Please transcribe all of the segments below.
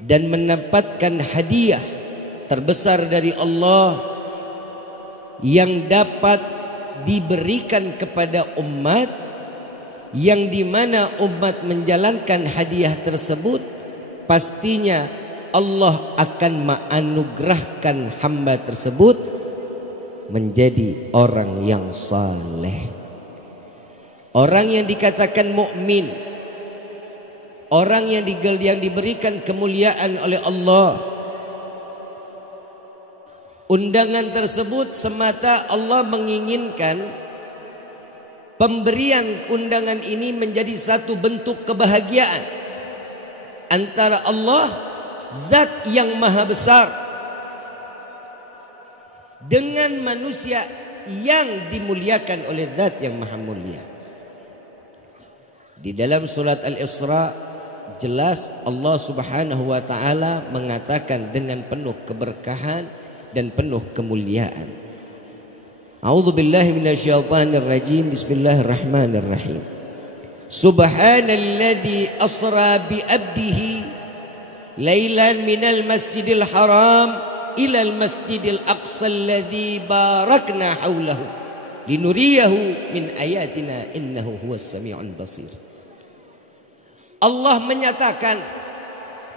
dan mendapatkan hadiah terbesar dari Allah yang dapat diberikan kepada umat, yang dimana umat menjalankan hadiah tersebut, pastinya Allah akan menganugerahkan hamba tersebut menjadi orang yang saleh, orang yang dikatakan mukmin, orang yang diberikan kemuliaan oleh Allah. Undangan tersebut semata Allah menginginkan pemberian undangan ini menjadi satu bentuk kebahagiaan antara Allah, zat yang maha besar, dengan manusia yang dimuliakan oleh zat yang maha mulia. Di dalam surat Al-Isra jelas Allah Subhanahu wa taala mengatakan dengan penuh keberkahan dan penuh kemuliaan. A'udzu billahi minasyaitonir rajim. Bismillahirrahmanirrahim. Subhanalladzi asra bi 'abdihi lailan minal masjidil haram ilal masjidil aqsa alladzi barakna haulahu linuriyahu min ayatina innahu huwas samiul basir. Allah menyatakan,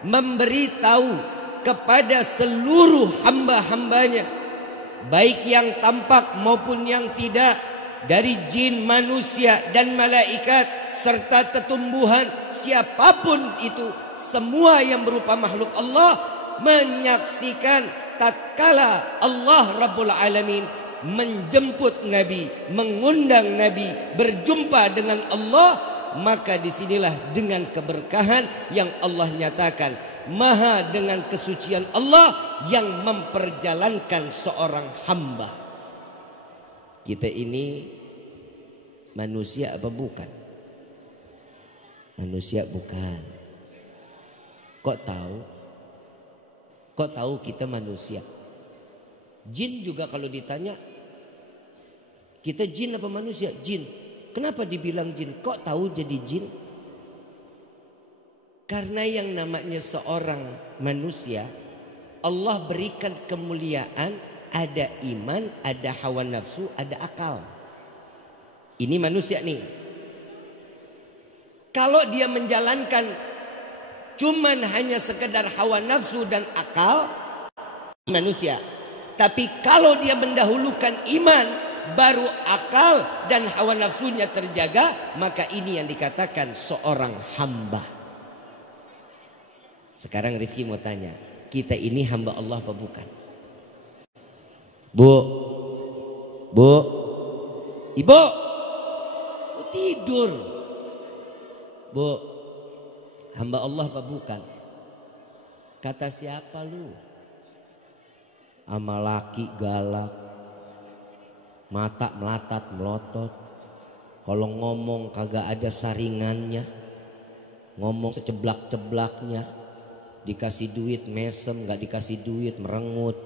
memberitahu kepada seluruh hamba-hambanya, baik yang tampak maupun yang tidak, dari jin, manusia dan malaikat serta tetumbuhan, siapapun itu, semua yang berupa makhluk Allah, menyaksikan tatkala Allah Rabbul Alamin menjemput Nabi, mengundang Nabi berjumpa dengan Allah, maka disinilah dengan keberkahan yang Allah nyatakan, maha dengan kesucian Allah yang memperjalankan seorang hamba. Kita ini manusia apa bukan? Manusia bukan. Kok tahu? Kok tahu kita manusia? Jin juga kalau ditanya, kita jin apa manusia? Jin. Kenapa dibilang jin? Kok tahu jadi jin? Karena yang namanya seorang manusia, Allah berikan kemuliaan, ada iman, ada hawa nafsu, ada akal. Ini manusia nih. Kalau dia menjalankan cuman hanya sekedar hawa nafsu dan akal, manusia. Tapi kalau dia mendahulukan iman, baru akal dan hawa nafsunya terjaga, maka ini yang dikatakan seorang hamba. Sekarang Rifki mau tanya, kita ini hamba Allah apa bukan? Bu, ibu, tidur. Bu, hamba Allah apa bukan? Kata siapa lu? Ama laki galak, mata melatat melotot, kalau ngomong kagak ada saringannya, ngomong seceblak-ceblaknya, dikasih duit mesem, gak dikasih duit merengut.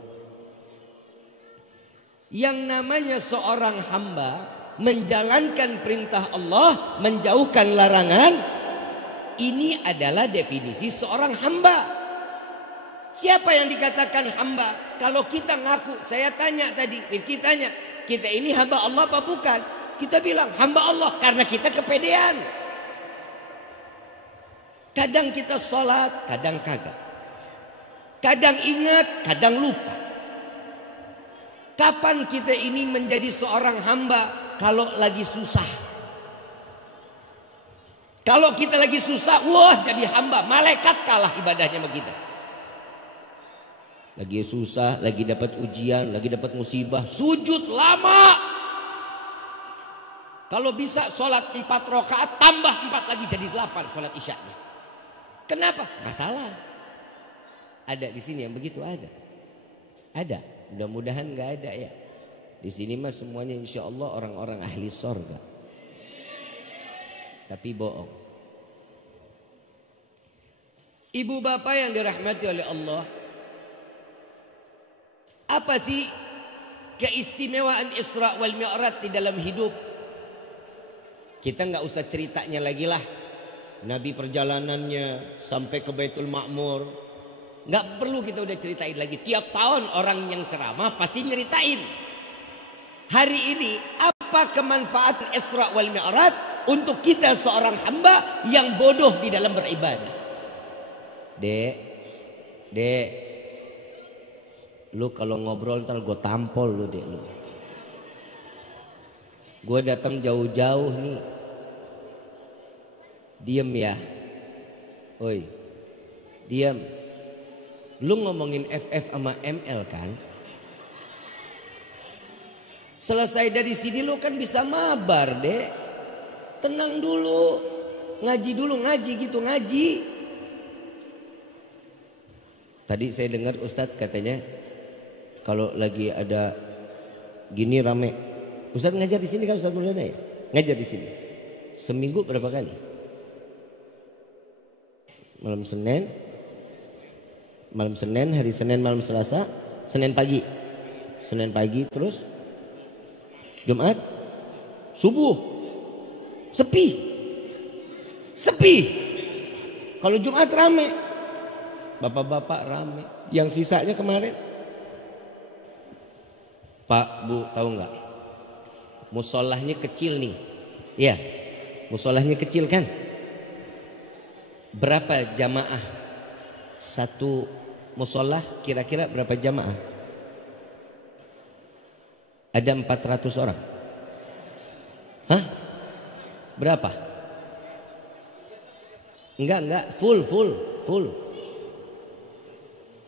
Yang namanya seorang hamba menjalankan perintah Allah, menjauhkan larangan, ini adalah definisi seorang hamba. Siapa yang dikatakan hamba? Kalau kita ngaku, saya tanya tadi, Rifki tanya, kita ini hamba Allah apa bukan? Kita bilang hamba Allah karena kita kepedean. Kadang kita sholat, kadang kagak. Kadang ingat, kadang lupa. Kapan kita ini menjadi seorang hamba? Kalau lagi susah. Kalau kita lagi susah, wah jadi hamba. Malaikat kalah ibadahnya sama kita. Lagi susah, lagi dapat ujian, lagi dapat musibah, sujud lama. Kalau bisa sholat 4 rakaat, tambah 4 lagi jadi 8 sholat isya'nya. Kenapa? Masalah. Ada di sini yang begitu ada. Ada. Mudah-mudahan nggak ada ya. Di sini mah semuanya insya Allah orang-orang ahli sorga. Tapi bohong. Ibu bapak yang dirahmati oleh Allah, apa sih keistimewaan Isra wal Mi'raj di dalam hidup? Kita nggak usah ceritanya lagi lah. Nabi perjalanannya sampai ke Baitul Ma'mur, Nggak perlu kita udah ceritain lagi. Tiap tahun orang yang ceramah pasti nyeritain. Hari ini apa kemanfaatan Isra wal Mi'raj untuk kita seorang hamba yang bodoh di dalam beribadah? Dek, lu kalau ngobrol ntar gue tampol lu dek lu. Gue datang jauh-jauh nih. Diem ya. Oi, diem. Lu ngomongin FF sama ML kan? Selesai dari sini lu kan bisa mabar dek. Tenang dulu. Ngaji dulu, ngaji gitu, ngaji. Tadi saya dengar Ustadz katanya kalau lagi ada gini rame. Ustadz ngajar di sini kan Ustadz Maulana ya? Ngajar di sini. Seminggu berapa kali? Malam Senin, hari Senin malam Selasa, Senin pagi, terus Jumat, subuh, sepi. Kalau Jumat rame, bapak-bapak rame. Yang sisanya kemarin, Pak, Bu, tahu nggak? Musolahnya kecil nih, ya, musolahnya kecil kan? Berapa jamaah satu musolah, kira-kira berapa jamaah? Ada 400 orang. Hah? Berapa? Enggak, full.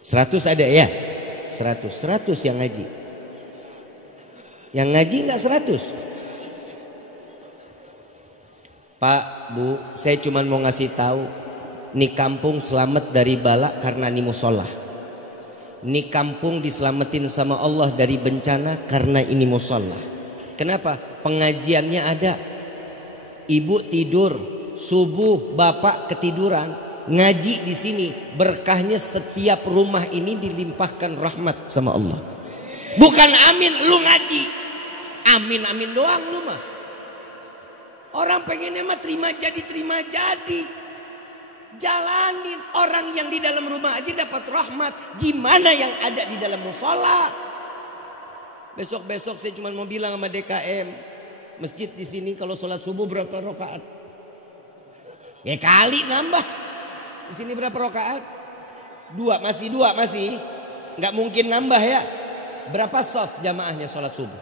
100 ada ya? 100 yang ngaji. Yang ngaji enggak 100. Pak, Bu, saya cuma mau ngasih tahu, nih kampung selamat dari bala karena ini musola. Nih kampung diselamatin sama Allah dari bencana karena ini musola. Kenapa? Pengajiannya ada. Ibu tidur, subuh bapak ketiduran, ngaji di sini. Berkahnya setiap rumah ini dilimpahkan rahmat sama Allah. Bukan amin lu ngaji. Amin doang lu mah. Orang pengennya mah terima jadi. Jalanin. Orang yang di dalam rumah aja dapat rahmat. Gimana yang ada di dalam musola? Besok saya cuma mau bilang sama DKM, masjid di sini kalau sholat subuh berapa rakaat? Ya kali nambah. Di sini berapa rakaat? 2 masih. Nggak mungkin nambah ya. Berapa soft jamaahnya sholat subuh?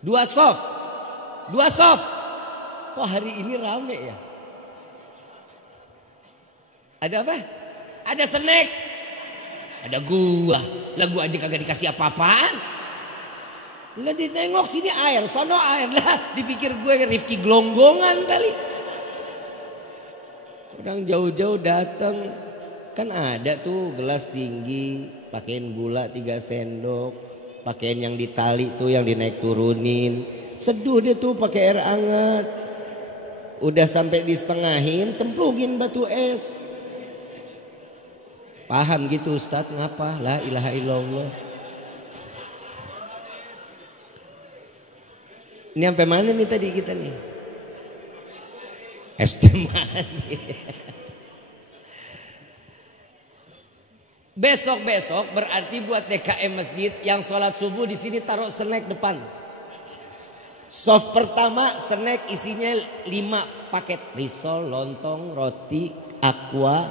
2 soft. Kok hari ini rame ya? Ada apa? Ada snack. Ada gua. Lah gua aja kagak dikasih apa-apaan. Lah ditengok sini air, sono air. Lah dipikir gue Rifki Gelonggongan kali. Orang jauh-jauh datang. Kan ada tuh gelas tinggi, pakein gula 3 sendok, pakein yang ditali tuh yang dinaik turunin. Seduh dia tuh pakai air hangat. Udah sampai di setengahin, cemplungin batu es. Paham gitu Ustaz, ngapa? La ilaha illallah. Ini sampai mana nih tadi kita nih? Es teh manis. Besok berarti buat DKM masjid yang sholat subuh di sini taruh snack depan. Soft pertama snack isinya 5 paket risol, lontong, roti, aqua,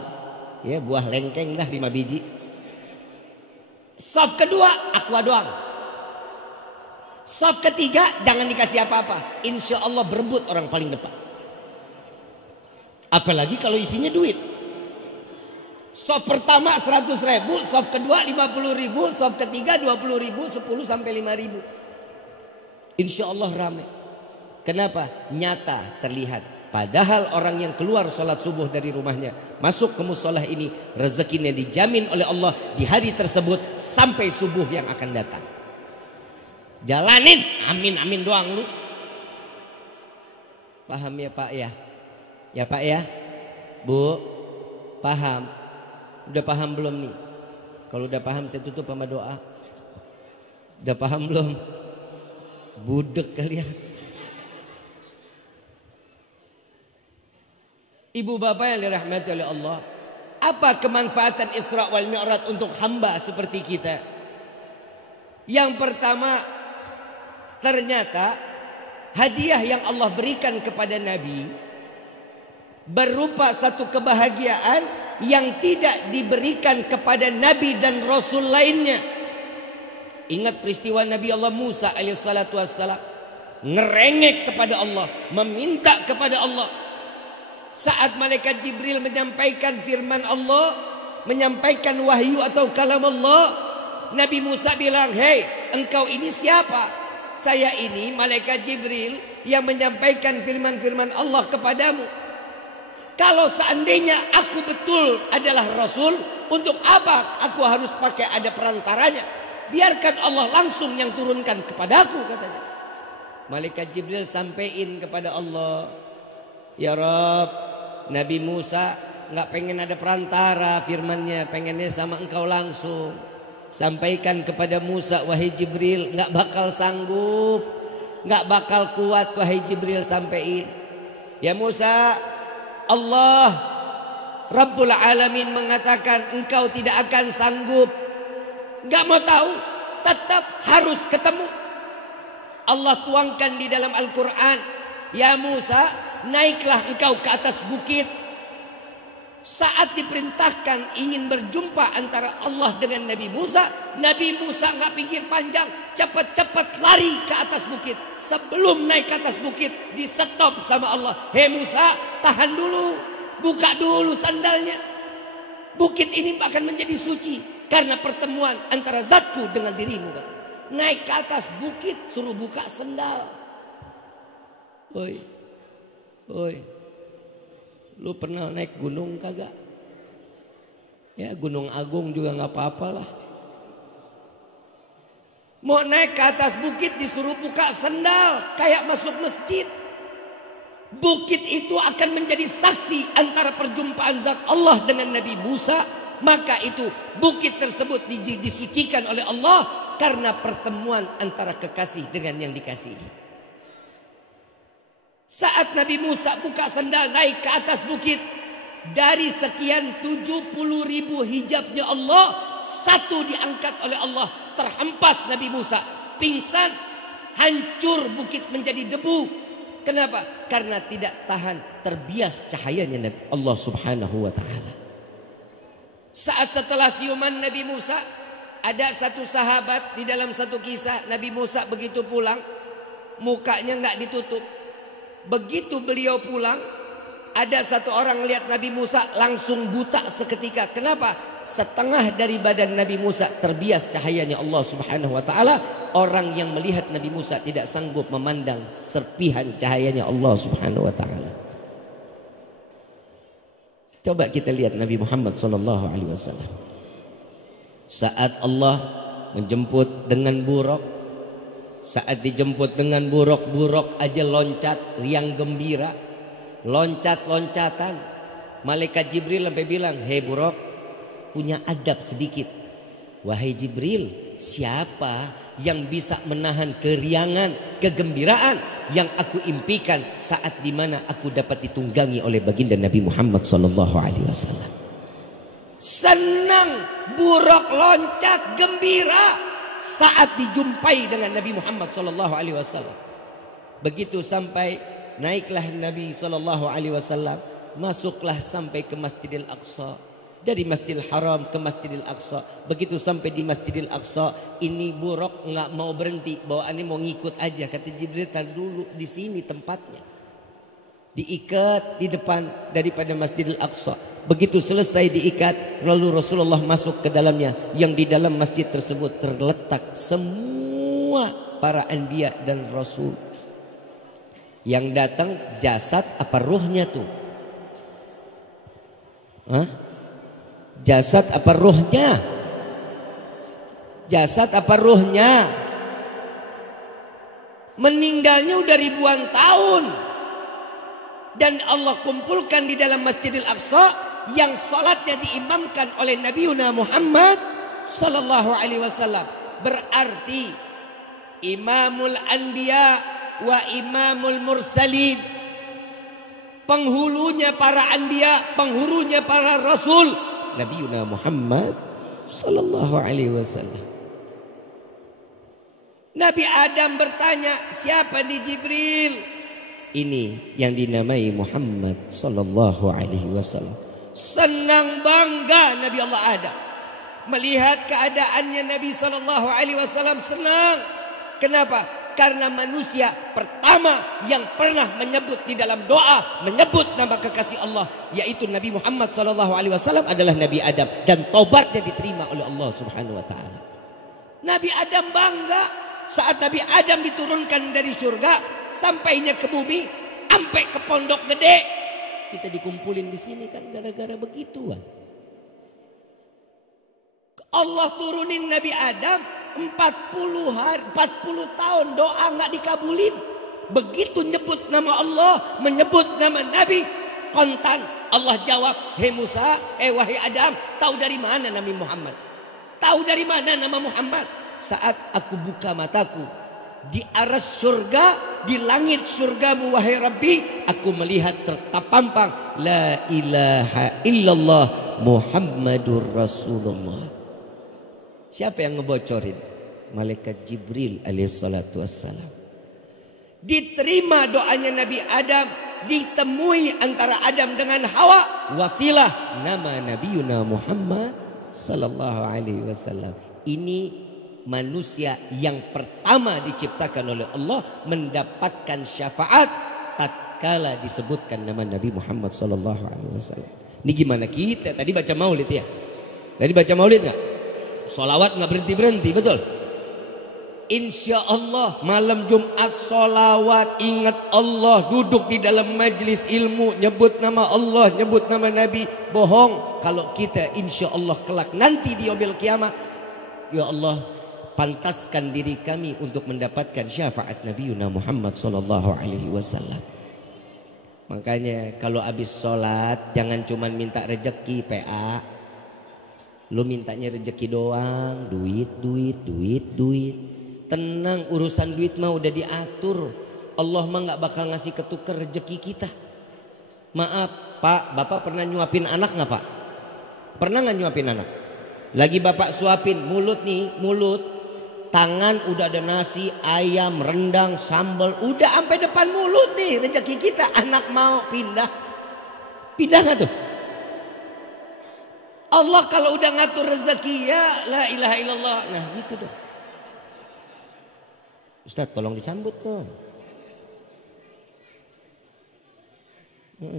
ya buah lengkeng dah 5 biji. Soft kedua aqua doang. Soft ketiga jangan dikasih apa-apa. Insya Allah berebut orang paling depan. Apalagi kalau isinya duit. Soft pertama 100.000, soft kedua 50.000, soft ketiga 20.000, 10 sampai 5.000. Insya Allah ramai. Kenapa? Nyata terlihat. Padahal orang yang keluar sholat subuh dari rumahnya masuk ke musolah ini, rezekinya dijamin oleh Allah di hari tersebut sampai subuh yang akan datang. Jalanin, amin doang lu. Paham ya Pak ya? Ya Pak ya? Bu, paham? Udah paham belum nih? Kalau udah paham saya tutup sama doa. Udah paham belum? Budek kalian. Ibu bapak yang dirahmati oleh Allah, Apa kemanfaatan Isra wal Mi'raj untuk hamba seperti kita? Yang pertama, ternyata hadiah yang Allah berikan kepada Nabi berupa satu kebahagiaan yang tidak diberikan kepada Nabi dan Rasul lainnya. Ingat peristiwa Nabi Allah Musa alaihissalatu wassalam ngerengek kepada Allah, meminta kepada Allah. Saat malaikat Jibril menyampaikan firman Allah, menyampaikan wahyu atau kalam Allah, Nabi Musa bilang, "Hei, engkau ini siapa?" "Saya ini malaikat Jibril yang menyampaikan firman-firman Allah kepadamu. Kalau seandainya aku betul adalah Rasul, untuk apa aku harus pakai ada perantaranya? Biarkan Allah langsung yang turunkan kepadaku," katanya. Malaikat Jibril sampaikan kepada Allah, "Ya Rabb, Nabi Musa nggak pengen ada perantara firmannya, pengennya sama engkau langsung. Sampaikan kepada Musa, wahai Jibril, nggak bakal sanggup, nggak bakal kuat wahai Jibril sampaikan. Ya Musa, Allah Rabbul Alamin mengatakan engkau tidak akan sanggup. Nggak mau tahu, tetap harus ketemu." Allah tuangkan di dalam Al-Quran, "Ya Musa, naiklah engkau ke atas bukit." Saat diperintahkan ingin berjumpa antara Allah dengan Nabi Musa nggak pikir panjang, cepat-cepat lari ke atas bukit. Sebelum naik ke atas bukit, di stop sama Allah. "Hei Musa, tahan dulu, buka dulu sandalnya. Bukit ini akan menjadi suci karena pertemuan antara zatku dengan dirimu." Kata. Naik ke atas bukit, suruh buka sendal. Oi, lu pernah naik gunung kagak? Ya Gunung Agung juga nggak apa-apa lah. Mau naik ke atas bukit disuruh buka sendal, kayak masuk masjid. Bukit itu akan menjadi saksi antara perjumpaan zat Allah dengan Nabi Musa. Maka itu bukit tersebut disucikan oleh Allah karena pertemuan antara kekasih dengan yang dikasihi. Saat Nabi Musa buka sendal naik ke atas bukit, dari sekian 70.000 hijabnya Allah, satu diangkat oleh Allah, terhempas Nabi Musa, pingsan, hancur bukit menjadi debu. Kenapa? Karena tidak tahan terbias cahayanya Allah Subhanahu wa ta'ala. Saat setelah siuman Nabi Musa, ada satu sahabat di dalam satu kisah, Nabi Musa begitu pulang, mukanya nggak ditutup. Begitu beliau pulang, ada satu orang lihat Nabi Musa langsung buta seketika. Kenapa? Setengah dari badan Nabi Musa terbias cahayanya Allah Subhanahu wa ta'ala. Orang yang melihat Nabi Musa tidak sanggup memandang serpihan cahayanya Allah Subhanahu wa ta'ala. Coba kita lihat Nabi Muhammad sallallahu alaihi wasallam. Saat Allah menjemput dengan buruk, saat dijemput dengan buruk aja loncat riang gembira, loncat-loncatan. Malaikat Jibril sampai bilang, "Hei buruk, punya adab sedikit. Wahai Jibril, siapa yang bisa menahan keriangan, kegembiraan yang aku impikan saat dimana aku dapat ditunggangi oleh baginda Nabi Muhammad sallallahu alaihi wasallam." Senang, buruk loncat gembira saat dijumpai dengan Nabi Muhammad sallallahu alaihi wasallam. Begitu sampai, naiklah Nabi sallallahu alaihi wasallam, masuklah sampai ke Masjidil Aqsa. Dari Masjidil Haram ke Masjidil Aqsa. Begitu sampai di Masjidil Aqsa, ini buruk nggak mau berhenti, bawaannya mau ngikut aja. Kata Jibril, "Tar dulu, di sini tempatnya." Diikat di depan daripada Masjidil Aqsa. Begitu selesai diikat, lalu Rasulullah masuk ke dalamnya. Yang di dalam masjid tersebut terletak semua para anbiya dan rasul. Yang datang jasad apa ruhnya tuh? Hah? Jasad apa ruhnya? Jasad apa ruhnya? Meninggalnya udah ribuan tahun. Dan Allah kumpulkan di dalam Masjidil Aqsa yang salatnya diimamkan oleh Nabi Muhammad sallallahu alaihi wasallam. Berarti Imamul Anbiya wa Imamul Mursalin, penghulunya para anbiya, penghulunya para rasul, Nabiuna Muhammad sallallahu alaihi wasallam. Nabi Adam bertanya, siapa di Jibril? Ini yang dinamai Muhammad sallallahu alaihi wasallam. Senang bangga Nabi Allah Adam melihat keadaannya. Nabi sallallahu alaihi wasallam senang. Kenapa? Karena manusia pertama yang pernah menyebut di dalam doa, menyebut nama kekasih Allah, yaitu Nabi Muhammad sallallahu alaihi wasallam adalah Nabi Adam, dan tobatnya diterima oleh Allah Subhanahu wa taala. Nabi Adam bangga saat Nabi Adam diturunkan dari surga, sampainya ke bumi, sampai ke pondok gede. Kita dikumpulin di sini kan gara-gara begituan. Allah turunin Nabi Adam 40 tahun doa nggak dikabulin. Begitu nyebut nama Allah, menyebut nama Nabi, kontan Allah jawab, hei Musa, wahai Adam, tahu dari mana Nabi Muhammad? Tahu dari mana nama Muhammad? Saat aku buka mataku di aras surga, di langit surgamu wahai Rabbi, aku melihat tertapampang la ilaha illallah Muhammadur Rasulullah. Siapa yang ngebocorin? Malaikat Jibril alaihissalatu wassalam. Diterima doanya Nabi Adam, ditemui antara Adam dengan Hawa wasilah nama Nabiuna Muhammad sallallahu alaihi wasallam. Ini manusia yang pertama diciptakan oleh Allah mendapatkan syafaat tatkala disebutkan nama Nabi Muhammad sallallahu alaihi wasallam. Ini gimana kita tadi baca maulid ya? Tadi baca maulid nggak? Solawat nggak berhenti-berhenti, betul? Insya Allah malam Jumat solawat, ingat Allah, duduk di dalam majlis ilmu, nyebut nama Allah, nyebut nama Nabi. Bohong kalau kita insya Allah kelak nanti di yaumil kiamah, ya Allah pantaskan diri kami untuk mendapatkan syafaat Nabiuna Muhammad sallallahu alaihi wasallam. Makanya kalau habis sholat jangan cuma minta rejeki PA. Lu mintanya rezeki doang, duit. Tenang, urusan duit mah udah diatur. Allah mah nggak bakal ngasih ketukar rezeki kita. Maaf, Pak, Bapak pernah nyuapin anak nggak Pak? Pernah nggak nyuapin anak? Lagi Bapak suapin, mulut, tangan udah ada nasi, ayam, rendang, sambal, udah sampai depan mulut nih rezeki kita. Anak mau pindah nggak tuh? Allah kalau udah ngatur rezeki, ya la ilaha illallah. Nah gitu dong. Ustaz tolong disambut dong.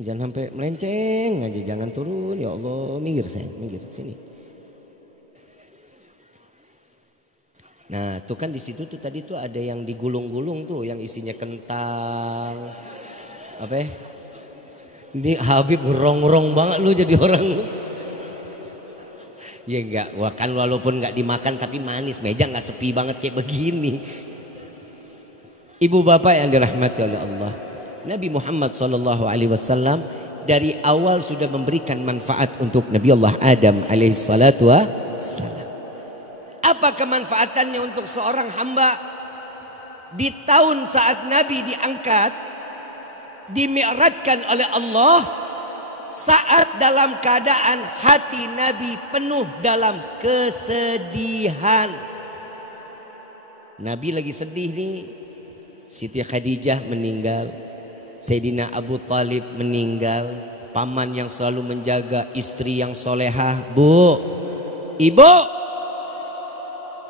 Jangan sampai melenceng aja, jangan turun. Ya Allah, minggir sayang, minggir sini. Nah tuh kan di situ tuh tadi tuh ada yang digulung-gulung tuh, yang isinya kentang. Apa ya? Ini Habib ngerong-ngerong banget lu jadi orang. Ya enggak, wah kan walaupun enggak dimakan tapi manis, meja enggak sepi banget kayak begini. Ibu bapak yang dirahmati oleh Allah, Nabi Muhammad sallallahu alaihi wasallam dari awal sudah memberikan manfaat untuk Nabi Allah Adam alaihi salatu wassalam. Apa kemanfaatannya untuk seorang hamba? Di tahun saat Nabi diangkat, dimi'rajkan oleh Allah, saat dalam keadaan hati Nabi penuh dalam kesedihan. Nabi lagi sedih nih. Siti Khadijah meninggal, Sayyidina Abu Talib meninggal, paman yang selalu menjaga, istri yang solehah. Bu, ibu,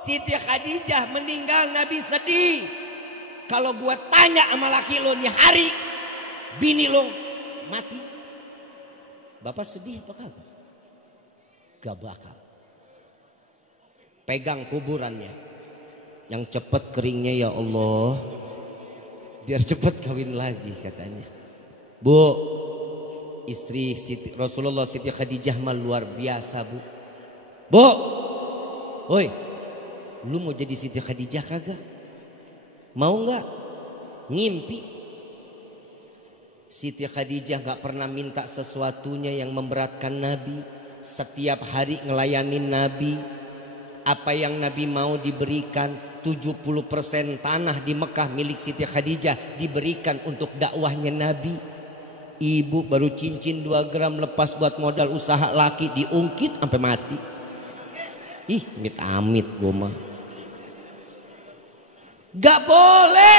Siti Khadijah meninggal, Nabi sedih. Kalau gua tanya sama laki lo nih hari bini lo mati, Bapak sedih apa kagak? Gak bakal. Pegang kuburannya, yang cepat keringnya ya Allah, biar cepat kawin lagi katanya. Bu, istri Rasulullah Siti Khadijah mah luar biasa bu. Bu, woi, lu mau jadi Siti Khadijah kagak? Mau nggak? Ngimpi. Siti Khadijah gak pernah minta sesuatunya yang memberatkan Nabi. Setiap hari ngelayanin Nabi. Apa yang Nabi mau diberikan. 70% tanah di Mekah milik Siti Khadijah diberikan untuk dakwahnya Nabi. Ibu baru cincin 2 gram lepas buat modal usaha, laki diungkit sampai mati. Ih, amit-amit gue mah. Gak boleh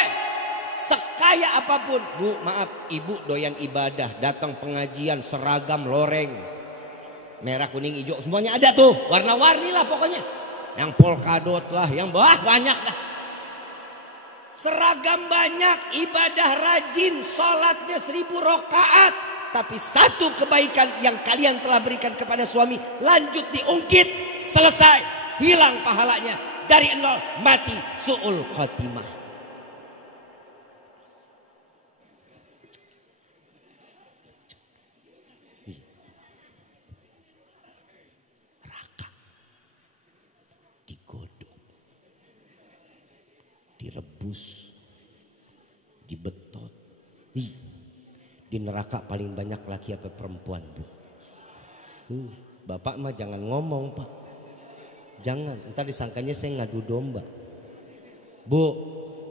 sekaya apapun. Bu, maaf, ibu doyan ibadah, datang pengajian seragam loreng, merah, kuning, hijau, semuanya ada tuh, warna-warni lah pokoknya. Yang polkadot lah, yang banyak lah. Seragam banyak, ibadah rajin, sholatnya 1000 rakaat. Tapi satu kebaikan yang kalian telah berikan kepada suami, lanjut diungkit, selesai, hilang pahalanya. Dari nol, mati, su'ul khotimah. Neraka digodok, direbus, dibetot. Di neraka paling banyak laki apa perempuan, Bu? Bapak mah jangan ngomong, Pak. Jangan, ntar disangkanya saya ngadu domba. Bu,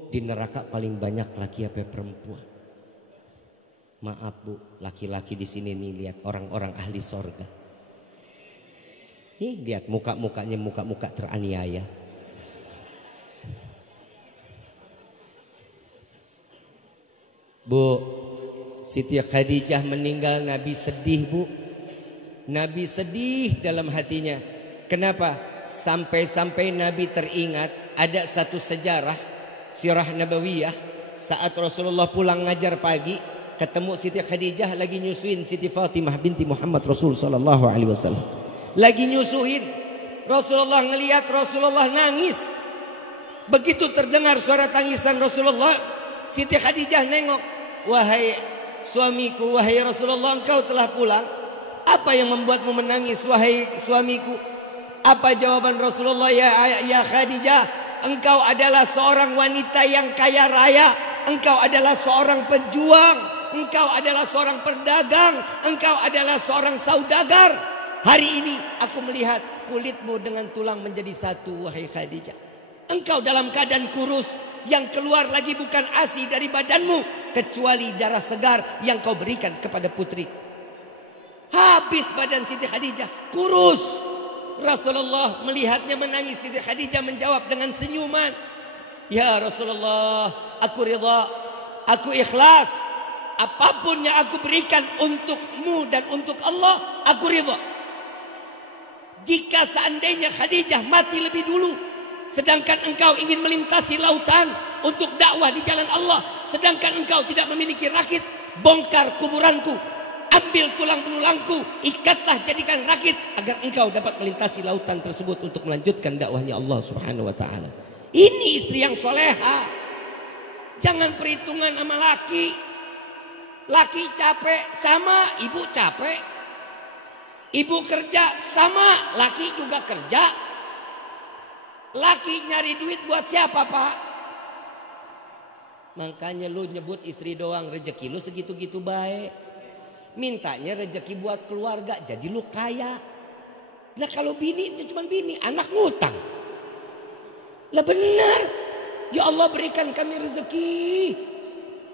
di neraka paling banyak laki apa perempuan? Maaf, Bu, laki-laki di sini nih, lihat orang-orang ahli sorga. Nih, lihat muka-mukanya, muka-muka teraniaya. Bu, Siti Khadijah meninggal, Nabi sedih, Bu. Nabi sedih dalam hatinya. Kenapa? Sampai-sampai Nabi teringat ada satu sejarah sirah nabawiyah. Saat Rasulullah pulang ngajar pagi, ketemu Siti Khadijah lagi nyusuin Siti Fatimah binti Muhammad Rasul sallallahu alaihi wasallam. Lagi nyusuin. Rasulullah ngelihat Rasulullah nangis. Begitu terdengar suara tangisan Rasulullah, Siti Khadijah nengok. Wahai suamiku, wahai Rasulullah, engkau telah pulang. Apa yang membuatmu menangis, wahai suamiku? Apa jawaban Rasulullah? Ya Khadijah, engkau adalah seorang wanita yang kaya raya. Engkau adalah seorang pejuang. Engkau adalah seorang pedagang. Engkau adalah seorang saudagar. Hari ini aku melihat kulitmu dengan tulang menjadi satu, wahai Khadijah. Engkau dalam keadaan kurus, yang keluar lagi bukan ASI dari badanmu, kecuali darah segar yang kau berikan kepada putri. Habis badan Siti Khadijah, kurus. Rasulullah melihatnya menangis. Siti Khadijah menjawab dengan senyuman, ya Rasulullah, aku ridha, aku ikhlas. Apapun yang aku berikan untukmu dan untuk Allah, aku ridha. Jika seandainya Khadijah mati lebih dulu, sedangkan engkau ingin melintasi lautan untuk dakwah di jalan Allah, sedangkan engkau tidak memiliki rakit, bongkar kuburanku, ambil tulang belulangku, ikatlah jadikan rakit agar engkau dapat melintasi lautan tersebut untuk melanjutkan dakwahnya Allah Subhanahu wa taala. Ini istri yang soleha. Jangan perhitungan sama laki. Laki capek sama ibu capek. Ibu kerja sama laki juga kerja. Laki nyari duit buat siapa, Pak? Makanya lu nyebut istri doang, rezeki lu segitu-gitu baik. Mintanya rezeki buat keluarga, jadi lu kaya. Lah kalau bini, dia cuma bini, anak ngutang. Lah benar, ya Allah berikan kami rezeki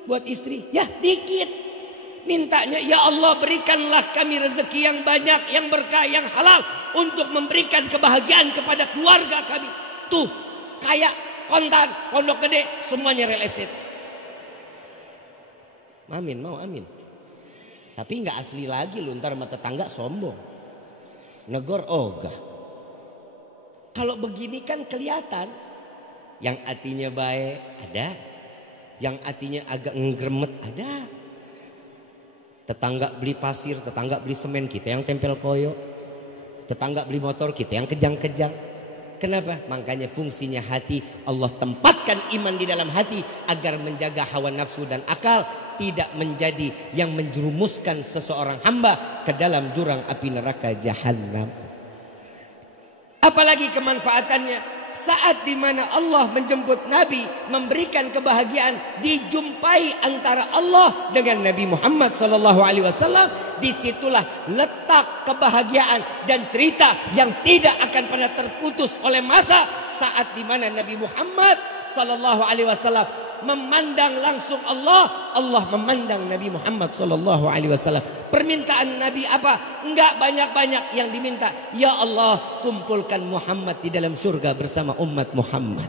buat istri, ya dikit. Mintanya, ya Allah berikanlah kami rezeki yang banyak, yang berkah, yang halal, untuk memberikan kebahagiaan kepada keluarga kami. Tuh, kaya, kontan, pondok gede, semuanya real estate. Amin, mau amin. Tapi nggak asli lagi lu, ntar sama tetangga sombong, negor ogah. Kalau begini kan kelihatan, yang hatinya baik ada, yang hatinya agak ngegremet ada. Tetangga beli pasir, tetangga beli semen, kita yang tempel koyo. Tetangga beli motor, kita yang kejang-kejang. Kenapa? Makanya fungsinya hati, Allah tempatkan iman di dalam hati agar menjaga hawa nafsu dan akal tidak menjadi yang menjerumuskan seseorang hamba ke dalam jurang api neraka jahanam. Apalagi kemanfaatannya saat dimana Allah menjemput Nabi, memberikan kebahagiaan, dijumpai antara Allah dengan Nabi Muhammad SAW. Disitulah letak kebahagiaan dan cerita yang tidak akan pernah terputus oleh masa, saat dimana Nabi Muhammad SAW memandang langsung Allah, Allah memandang Nabi Muhammad sallallahu alaihi wasallam. Permintaan Nabi apa? Enggak banyak-banyak yang diminta. Ya Allah, kumpulkan Muhammad di dalam surga bersama umat Muhammad.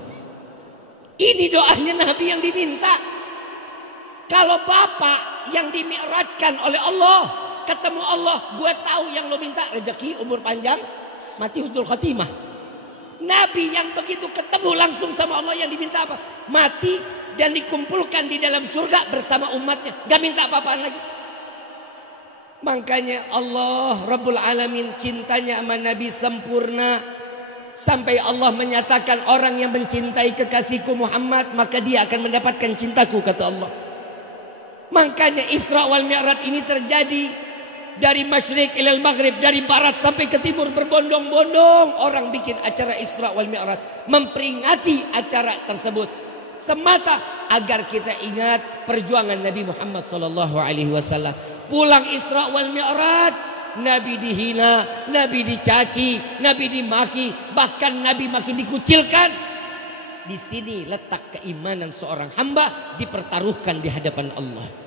Ini doanya Nabi yang diminta. Kalau bapak yang dimi'rajkan oleh Allah, ketemu Allah, gue tahu yang lo minta rezeki, umur panjang, mati husnul khotimah. Nabi yang begitu ketemu langsung sama Allah yang diminta apa? Mati dan dikumpulkan di dalam surga bersama umatnya. Gak minta apa-apaan lagi. Makanya Allah Rabbul Alamin cintanya sama Nabi sempurna. Sampai Allah menyatakan orang yang mencintai kekasihku Muhammad, maka dia akan mendapatkan cintaku, kata Allah. Makanya Isra wal Mi'raj ini terjadi. Dari masyrik ilal maghrib, dari barat sampai ke timur berbondong-bondong orang bikin acara Isra wal Mi'raj, memperingati acara tersebut semata agar kita ingat perjuangan Nabi Muhammad sallallahu alaihi wasallam. Pulang Isra wal Mi'raj, Nabi dihina, Nabi dicaci, Nabi dimaki, bahkan Nabi makin dikucilkan. Di sini letak keimanan seorang hamba dipertaruhkan di hadapan Allah.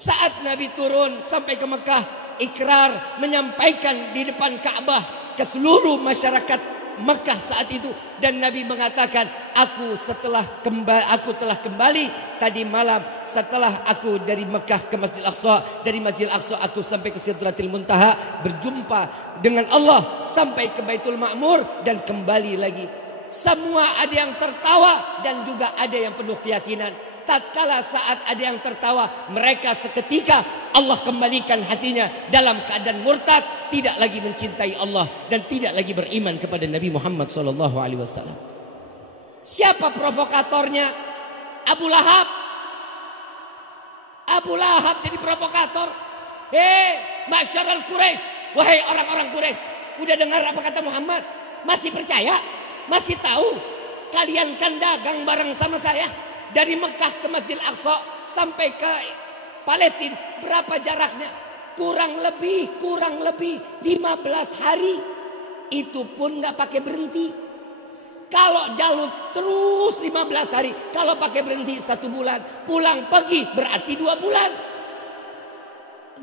Saat Nabi turun sampai ke Mekah, ikrar menyampaikan di depan Ka'bah ke seluruh masyarakat Mekah saat itu, dan Nabi mengatakan, aku telah kembali tadi malam setelah aku dari Mekah ke Masjid Al-Aqsa, dari Masjid Al-Aqsa aku sampai ke Sidratil Muntaha, berjumpa dengan Allah sampai ke Baitul Ma'mur dan kembali lagi. Semua ada yang tertawa dan juga ada yang penuh keyakinan. Tatkala saat ada yang tertawa, mereka seketika Allah kembalikan hatinya dalam keadaan murtad, tidak lagi mencintai Allah dan tidak lagi beriman kepada Nabi Muhammad SAW. Siapa provokatornya? Abu Lahab. Abu Lahab jadi provokator. Masyarul Quraisy, wahai orang-orang Quraisy, udah dengar apa kata Muhammad? Masih percaya? Masih tahu? Kalian kan dagang bareng sama saya. Dari Mekah ke Masjid Al-Aqsa sampai ke Palestina, berapa jaraknya? Kurang lebih 15 hari. Itu pun gak pakai berhenti. Kalau jalur terus 15 hari, kalau pakai berhenti 1 bulan, pulang pergi berarti 2 bulan.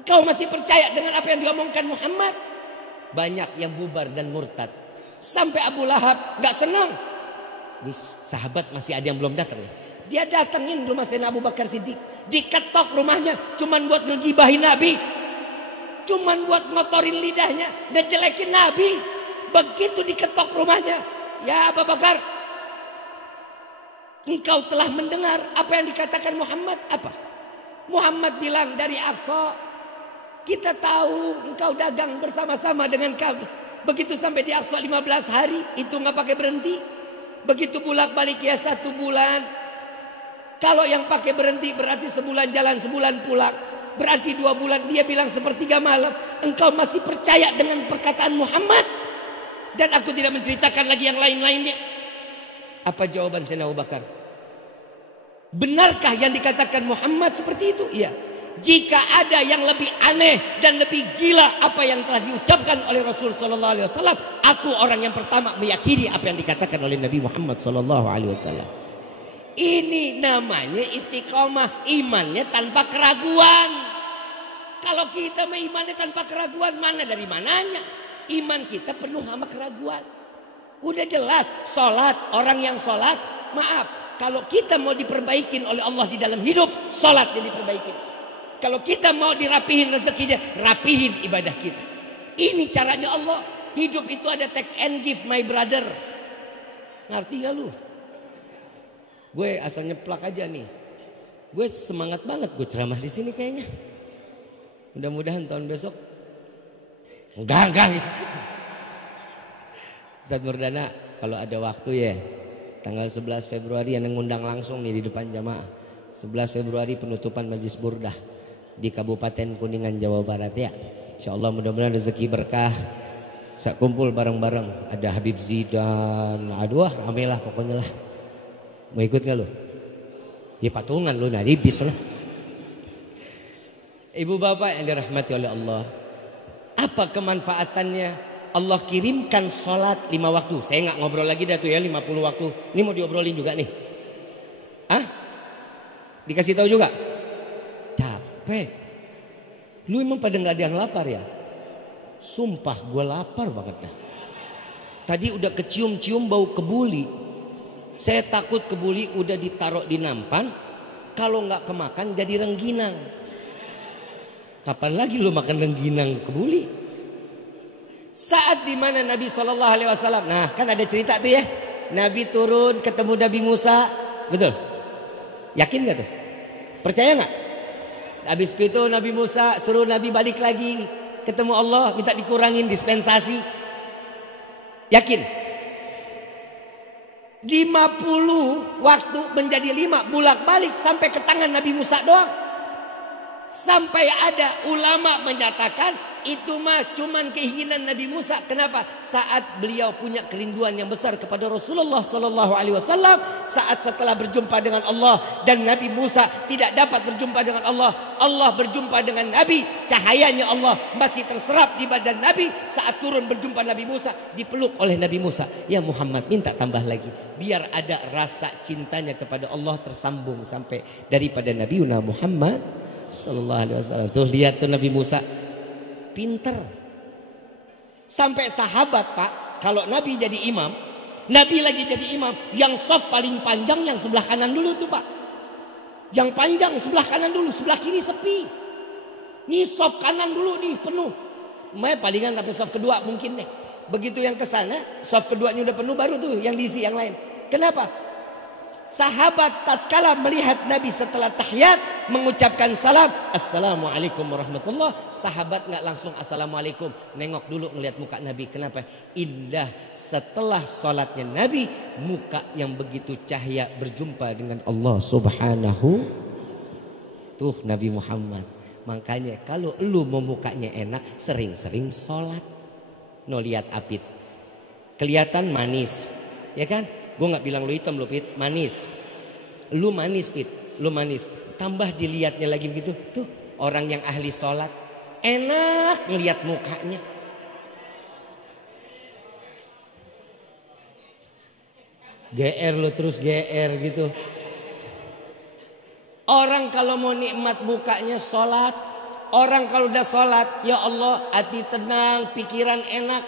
Kau masih percaya dengan apa yang diomongkan Muhammad? Banyak yang bubar dan murtad. Sampai Abu Lahab gak senang. Ini sahabat masih ada yang belum datang nih. Dia datengin rumah Sayyidina Abu Bakar Siddiq, diketok rumahnya cuman buat ngegibahin Nabi, cuman buat ngotorin lidahnya, ngejelekin Nabi. Begitu diketok rumahnya, ya Abu Bakar, engkau telah mendengar apa yang dikatakan Muhammad? Apa? Muhammad bilang dari Aqsa, kita tahu engkau dagang bersama-sama dengan kami. Begitu sampai di Aqsa 15 hari, itu nggak pakai berhenti. Begitu bolak-balik ya 1 bulan. Kalau yang pakai berhenti berarti sebulan jalan, sebulan pulang. Berarti 2 bulan. Dia bilang 1/3 malam. Engkau masih percaya dengan perkataan Muhammad? Dan aku tidak menceritakan lagi yang lain-lainnya. Apa jawaban Sayyidina Abu Bakar? Benarkah yang dikatakan Muhammad seperti itu? Iya. Jika ada yang lebih aneh dan lebih gila apa yang telah diucapkan oleh Rasul sallallahu alaihi wasallam, aku orang yang pertama meyakini apa yang dikatakan oleh Nabi Muhammad sallallahu alaihi wasallam. Ini namanya istiqomah, imannya tanpa keraguan. Kalau kita imannya tanpa keraguan, mana dari mananya? Iman kita penuh sama keraguan. Udah jelas, sholat, orang yang sholat, maaf, kalau kita mau diperbaikin oleh Allah di dalam hidup, sholat yang diperbaikin. Kalau kita mau dirapihin rezekinya, rapihin ibadah kita. Ini caranya Allah. Hidup itu ada take and give, my brother. Ngerti gak lu? Gue asal nyeplak aja nih. Gue semangat banget gue ceramah di sini kayaknya. Mudah-mudahan tahun besok. Enggak. Ustaz Murdana, kalau ada waktu ya, tanggal 11 Februari yang ngundang langsung nih di depan jamaah. 11 Februari penutupan Majlis Burdah di Kabupaten Kuningan, Jawa Barat ya. Insyaallah mudah-mudahan rezeki berkah. Saya kumpul bareng-bareng. Ada Habib Zidan. Aduh, rame lah pokoknya lah. Mau ikut gak lo? Ya patungan lo, nari bis lah. Ibu bapak yang dirahmati oleh Allah, apa kemanfaatannya Allah kirimkan sholat 5 waktu? Saya gak ngobrol lagi dah tuh ya 50 waktu. Ini mau diobrolin juga nih. Dikasih tahu juga. Capek. Lu emang pada nggak ada yang lapar ya? Sumpah gue lapar banget dah. Tadi udah kecium-cium bau kebuli. Saya takut kebuli udah ditaruh di nampan. Kalau nggak kemakan jadi rengginang. Kapan lagi lu makan rengginang kebuli? Saat dimana Nabi SAW. Nah kan ada cerita tuh ya. Nabi turun ketemu Nabi Musa. Betul? Yakin gak tuh? Percaya gak? Habis itu Nabi Musa suruh Nabi balik lagi. Ketemu Allah minta dikurangin dispensasi. Yakin? 50 waktu menjadi 5 bolak-balik sampai ke tangan Nabi Musa doang. Sampai ada ulama menyatakan itu mah cuman keinginan Nabi Musa. Kenapa? Saat beliau punya kerinduan yang besar kepada Rasulullah sallallahu alaihi wasallam, saat setelah berjumpa dengan Allah dan Nabi Musa tidak dapat berjumpa dengan Allah, Allah berjumpa dengan Nabi, cahayanya Allah masih terserap di badan Nabi. Saat turun berjumpa Nabi Musa, dipeluk oleh Nabi Musa. Ya Muhammad, minta tambah lagi biar ada rasa cintanya kepada Allah tersambung sampai daripada Nabi Muhammad sallallahu alaihi wasallam. Tuh lihat tuh Nabi Musa pinter. Sampai sahabat Pak, kalau Nabi jadi imam, Nabi lagi jadi imam, yang saf paling panjang yang sebelah kanan dulu tuh Pak. Yang panjang sebelah kanan dulu, sebelah kiri sepi. Nih saf kanan dulu nih penuh. Palingan sampai saf kedua mungkin deh. Begitu yang ke sana, saf keduanya udah penuh baru tuh yang diisi yang lain. Kenapa? Sahabat tatkala melihat Nabi setelah tahiyat mengucapkan salam, assalamualaikum warahmatullah. Sahabat nggak langsung assalamualaikum, nengok dulu ngelihat muka Nabi. Kenapa? Indah setelah sholatnya Nabi, muka yang begitu cahaya berjumpa dengan Allah subhanahu. Tuh Nabi Muhammad. Makanya kalau lu mau mukanya enak, sering-sering sholat. No lihat Apit, kelihatan manis, ya kan? Gue gak bilang lu hitam lu Pit, manis. Lu manis Pit, lu manis. Tambah dilihatnya lagi begitu. Tuh orang yang ahli sholat, enak ngelihat mukanya. GR lu terus GR gitu. Orang kalau mau nikmat mukanya sholat. Orang kalau udah sholat, ya Allah hati tenang, pikiran enak.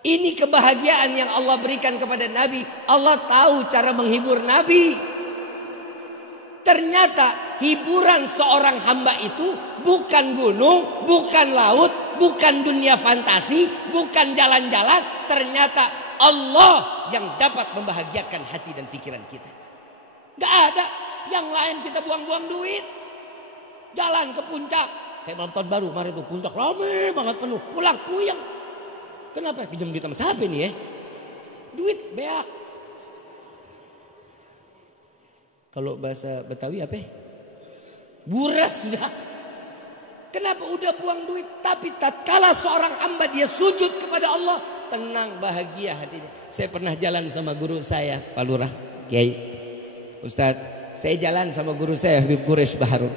Ini kebahagiaan yang Allah berikan kepada Nabi. Allah tahu cara menghibur Nabi. Ternyata hiburan seorang hamba itu bukan gunung, bukan laut, bukan dunia fantasi, bukan jalan-jalan. Ternyata Allah yang dapat membahagiakan hati dan pikiran kita. Gak ada yang lain kita buang-buang duit. Jalan ke puncak. Kayak nonton baru kemarin tuh, puncak rame banget penuh. Pulang puyeng. Kenapa? Pinjam duit sama siapa nih ya? Duit beak. Kalau bahasa Betawi apa? Buras dah. Kenapa udah buang duit? Tapi tatkala seorang hamba dia sujud kepada Allah, tenang bahagia hatinya. Saya pernah jalan sama guru saya, Pak Lurah, Kiai Ustadz. Saya jalan sama guru saya Habib Quraish Baharun.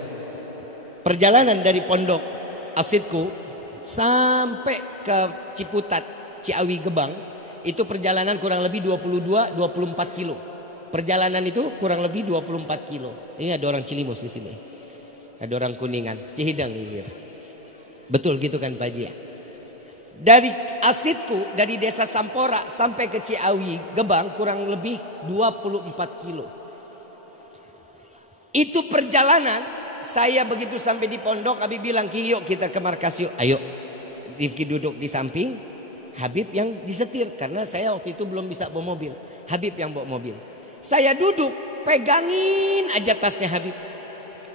Perjalanan dari pondok Asidku sampai ke Ciputat, Ciawi Gebang, itu perjalanan kurang lebih 22-24 kilo. Perjalanan itu kurang lebih 24 kilo. Ini ada orang Cilimus di sini. Ada orang Kuningan, Cihidang gitu. Betul gitu kan Pak Haji ya? Dari Asidku, dari desa Sampora sampai ke Ciawi Gebang kurang lebih 24 kilo. Itu perjalanan. Saya begitu sampai di pondok, Habib bilang, Ki yuk kita ke markas yuk. Ayo. Rifki duduk di samping, Habib yang disetir. Karena saya waktu itu belum bisa bawa mobil. Habib yang bawa mobil. Saya duduk, pegangin aja tasnya Habib.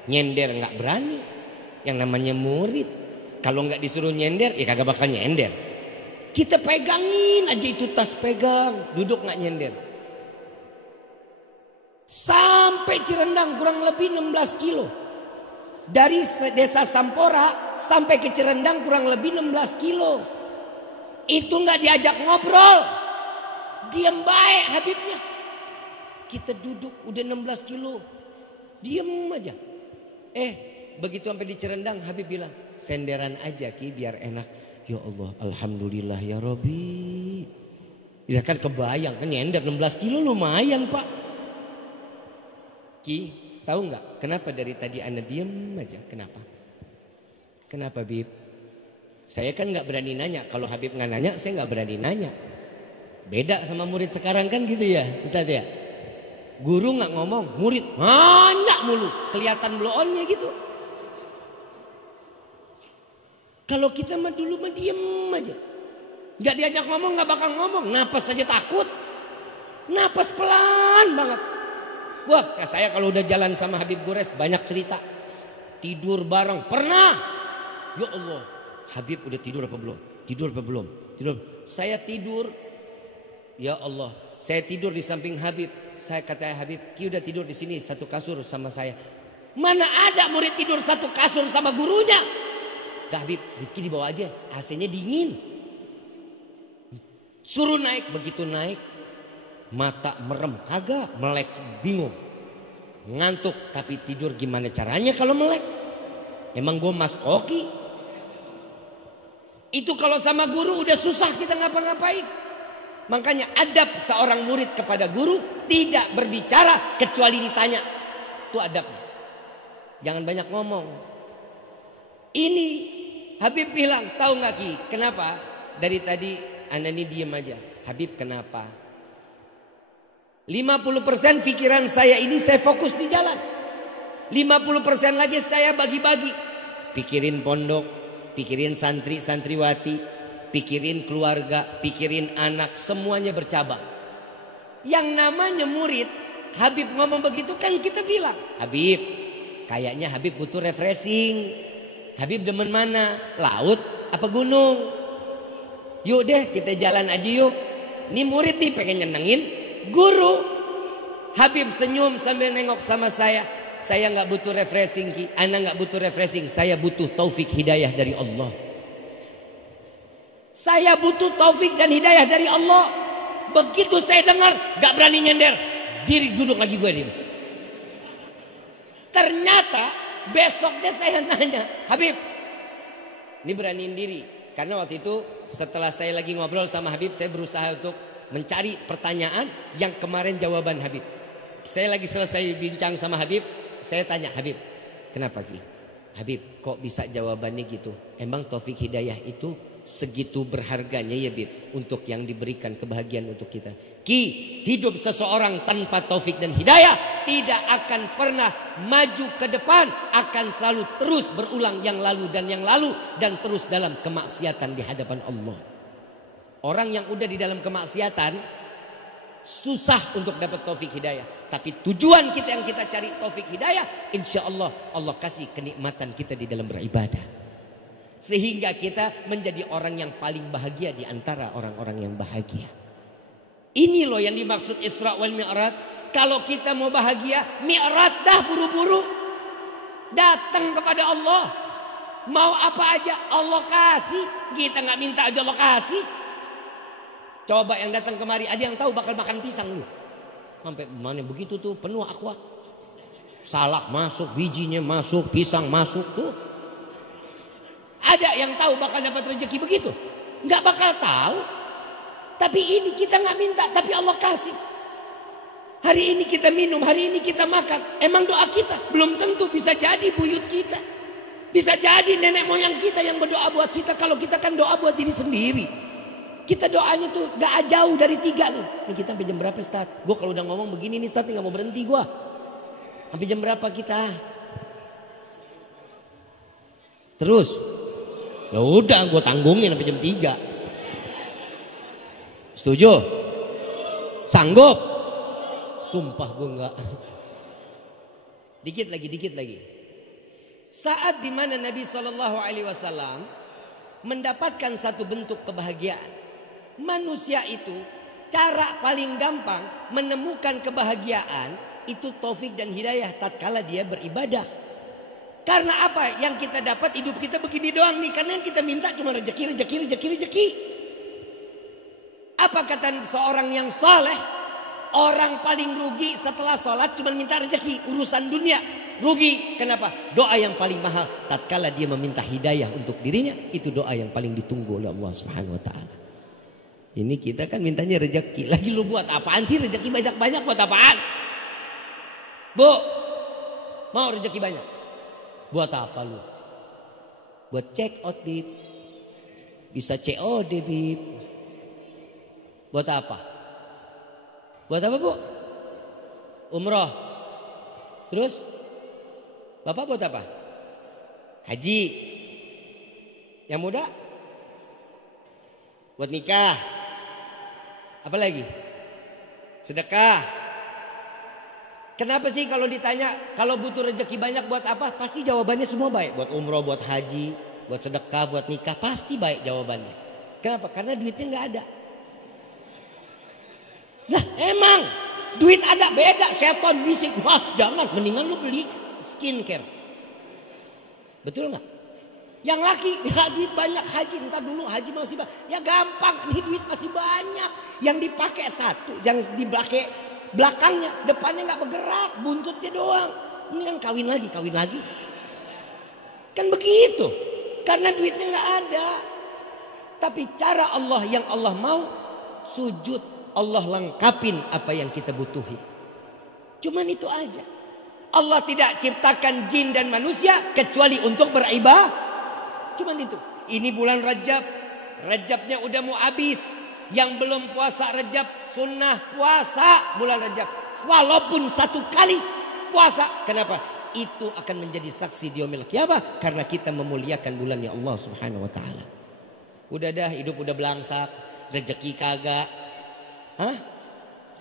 Nyender gak berani. Yang namanya murid. Kalau gak disuruh nyender, ya kagak bakal nyender. Kita pegangin aja itu tas, pegang. Duduk gak nyender. Sampai Cirendang kurang lebih 16 kilo. Dari desa Sampora sampai ke Cirendang kurang lebih 16 kilo. Itu gak diajak ngobrol. Diam baik Habibnya. Kita duduk udah 16 kilo. Diam aja. Begitu sampai di Cirendang Habib bilang, senderan aja Ki biar enak. Ya Allah, alhamdulillah ya Rabbi. Ya kan kebayang kan nyender 16 kilo lumayan Pak. Ki, Tahu nggak kenapa dari tadi Anda diam aja? Kenapa? Kenapa Habib? Saya kan nggak berani nanya. Kalau Habib nggak nanya, saya nggak berani nanya. Beda sama murid sekarang kan gitu ya, Ustaz ya. Guru nggak ngomong, murid nanya mulu, kelihatan blow-onnya gitu. Kalau kita mah dulu mah diem aja, nggak diajak ngomong nggak bakal ngomong, napas saja takut, napas pelan banget. Wah, saya kalau udah jalan sama Habib Gores banyak cerita, tidur bareng pernah. Ya Allah, Habib udah tidur apa belum? Tidur apa belum? Tidur. Saya tidur. Ya Allah, saya tidur di samping Habib. Saya kata Habib, Ki udah tidur di sini satu kasur sama saya. Mana ada murid tidur satu kasur sama gurunya? Gak Habib, Rifki dibawa aja, AC-nya dingin. Suruh naik, begitu naik mata merem, kagak melek, bingung. Ngantuk, tapi tidur gimana caranya kalau melek? Emang gue mas koki? Itu kalau sama guru udah susah kita ngapa-ngapain. Makanya adab seorang murid kepada guru tidak berbicara kecuali ditanya. Itu adabnya. Jangan banyak ngomong. Ini Habib bilang, tahu nggak Ki? Kenapa? Dari tadi Anda ini diem aja. Habib kenapa? 50% pikiran saya ini saya fokus di jalan. 50% lagi saya bagi-bagi. Pikirin pondok, pikirin santri, santriwati. Pikirin keluarga, pikirin anak, semuanya bercabang. Yang namanya murid, Habib ngomong begitu kan kita bilang, Habib, kayaknya Habib butuh refreshing. Habib demen mana? Laut apa gunung? Yuk deh kita jalan aja yuk. Ini murid nih pengen nyenengin guru. Habib senyum sambil nengok sama saya. Saya nggak butuh refreshing Ki. Anda nggak butuh refreshing. Saya butuh taufik hidayah dari Allah. Saya butuh taufik dan hidayah dari Allah. Begitu saya dengar, gak berani nyender, diri duduk lagi gue diem. Ternyata besoknya saya nanya, Habib, ini beraniin diri. Karena waktu itu setelah saya lagi ngobrol sama Habib, saya berusaha untuk mencari pertanyaan yang kemarin jawaban Habib. Saya lagi selesai bincang sama Habib, saya tanya, Habib, kenapa Ki? Habib, kok bisa jawabannya gitu? Emang taufik hidayah itu segitu berharganya ya Bib, untuk yang diberikan kebahagiaan untuk kita. Ki, hidup seseorang tanpa taufik dan hidayah tidak akan pernah maju ke depan, akan selalu terus berulang yang lalu dan terus dalam kemaksiatan di hadapan Allah. Orang yang udah di dalam kemaksiatan susah untuk dapat taufik hidayah. Tapi tujuan kita yang kita cari taufik hidayah, insya Allah Allah kasih kenikmatan kita di dalam beribadah. Sehingga kita menjadi orang yang paling bahagia di antara orang-orang yang bahagia. Ini loh yang dimaksud Isra wal Mi'raj. Kalau kita mau bahagia, Mi'raj dah buru-buru. Datang kepada Allah. Mau apa aja Allah kasih. Kita nggak minta aja Allah kasih. Coba yang datang kemari, ada yang tahu bakal makan pisang lu. Sampai mana begitu tuh, penuh aqua. Salak masuk, bijinya masuk, pisang masuk tuh. Ada yang tahu bakal dapat rezeki begitu? Nggak bakal tahu. Tapi ini kita nggak minta, tapi Allah kasih. Hari ini kita minum, hari ini kita makan. Emang doa kita? Belum tentu, bisa jadi buyut kita. Bisa jadi nenek moyang kita yang berdoa buat kita. Kalau kita kan doa buat diri sendiri. Kita doanya tuh gak jauh dari 3 nih. Ini kita sampai jam berapa Ustaz? Gue kalau udah ngomong begini nih Ustaz, gak mau berhenti gue. Sampai jam berapa kita? Terus? Ya udah, gue tanggungin sampai jam 3. Setuju? Sanggup? Sumpah gue enggak. Dikit lagi. Saat dimana Nabi SAW mendapatkan satu bentuk kebahagiaan. Manusia itu cara paling gampang menemukan kebahagiaan itu taufik dan hidayah tatkala dia beribadah. Karena apa? Yang kita dapat hidup kita begini doang nih. Karena yang kita minta cuma rezeki. Apa kata seorang yang saleh? Orang paling rugi setelah sholat cuma minta rezeki. Urusan dunia rugi. Kenapa? Doa yang paling mahal tatkala dia meminta hidayah untuk dirinya, itu doa yang paling ditunggu oleh Allah Subhanahu wa taala. Ini kita kan mintanya rezeki. Lagi lu buat apaan sih rezeki banyak-banyak, buat apaan? Bu, Mau rezeki banyak. Buat apa lu? Buat check out, Bib. Bisa COD, Bib. Buat apa? Buat apa, Bu? Umroh. Terus? Bapak buat apa? Haji. Yang muda? Buat nikah. Apa lagi? Sedekah. Kenapa sih kalau ditanya kalau butuh rezeki banyak buat apa? Pasti jawabannya semua baik. Buat umroh, buat haji, buat sedekah, buat nikah. Pasti baik jawabannya. Kenapa? Karena duitnya nggak ada. Lah emang duit ada beda. Setan bisik. Wah jangan, mendingan lu beli skincare. Betul nggak? Yang laki, ya duit banyak haji. Entar dulu haji masih banyak. Ya gampang, ini duit masih banyak. Yang dipakai satu, yang dipakai belakangnya, depannya nggak bergerak, buntutnya doang. Ini kan kawin lagi. Kan begitu. Karena duitnya nggak ada. Tapi cara Allah yang Allah mau sujud, Allah lengkapin apa yang kita butuhin. Cuman itu aja. Allah tidak ciptakan jin dan manusia kecuali untuk beribadah. Cuman itu. Ini bulan Rajab. Rajabnya udah mau habis. Yang belum puasa Rajab sunnah puasa bulan Rajab. Walaupun satu kali puasa. Kenapa? Itu akan menjadi saksi di yaumil qiyamah. Karena kita memuliakan bulannya Allah subhanahu wa ta'ala. Udah dah hidup udah belangsak. Rezeki kagak. Hah?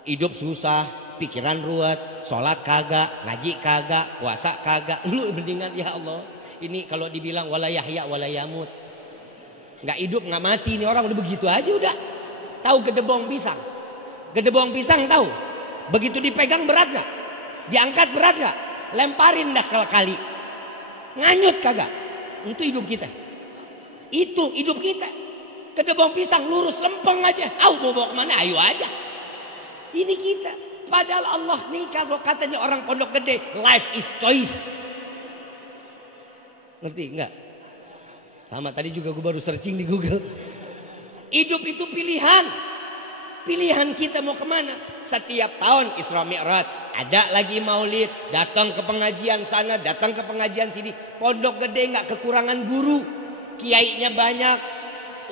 Hidup susah. Pikiran ruwet. Sholat kagak. Ngaji kagak. Puasa kagak. Lu mendingan ya Allah. Ini kalau dibilang wala yahya wala yamut. Nggak hidup nggak mati. Ini orang udah begitu aja udah. Tahu gedebong pisang? Gedebong pisang tahu? Begitu dipegang berat nggak? Diangkat berat nggak? Lemparin dah kali. Nganyut kagak? Itu hidup kita. Itu hidup kita. Gedebong pisang lurus lempeng aja. Mau bawa kemana? Ayo aja. Ini kita. Padahal Allah nih kalau katanya orang pondok gede, life is choice. Ngerti enggak? Sama tadi juga gue baru searching di Google. Hidup itu pilihan. Pilihan kita mau kemana. Setiap tahun Isra Mi'raj. Ada lagi maulid. Datang ke pengajian sana. Datang ke pengajian sini. Pondok gede gak kekurangan guru. Kiainya banyak.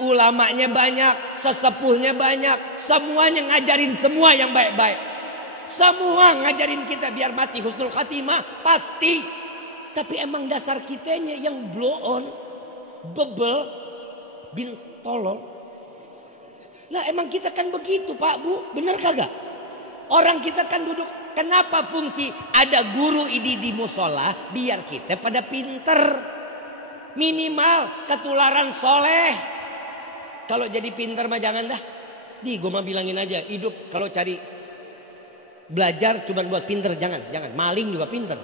Ulamanya banyak. Sesepuhnya banyak. Semuanya ngajarin semua yang baik-baik. Semua ngajarin kita biar mati husnul khatimah. Pasti. Tapi emang dasar kitanya yang blow on, bebel, bin tolol. Lah emang kita kan begitu Pak Bu, bener kagak? Orang kita kan duduk, kenapa fungsi ada guru ini di musola? Biar kita pada pinter. Minimal ketularan soleh. Kalau jadi pinter mah jangan dah. Gue mah bilangin aja, hidup kalau cari belajar cuma buat pinter, jangan. Maling juga pinter.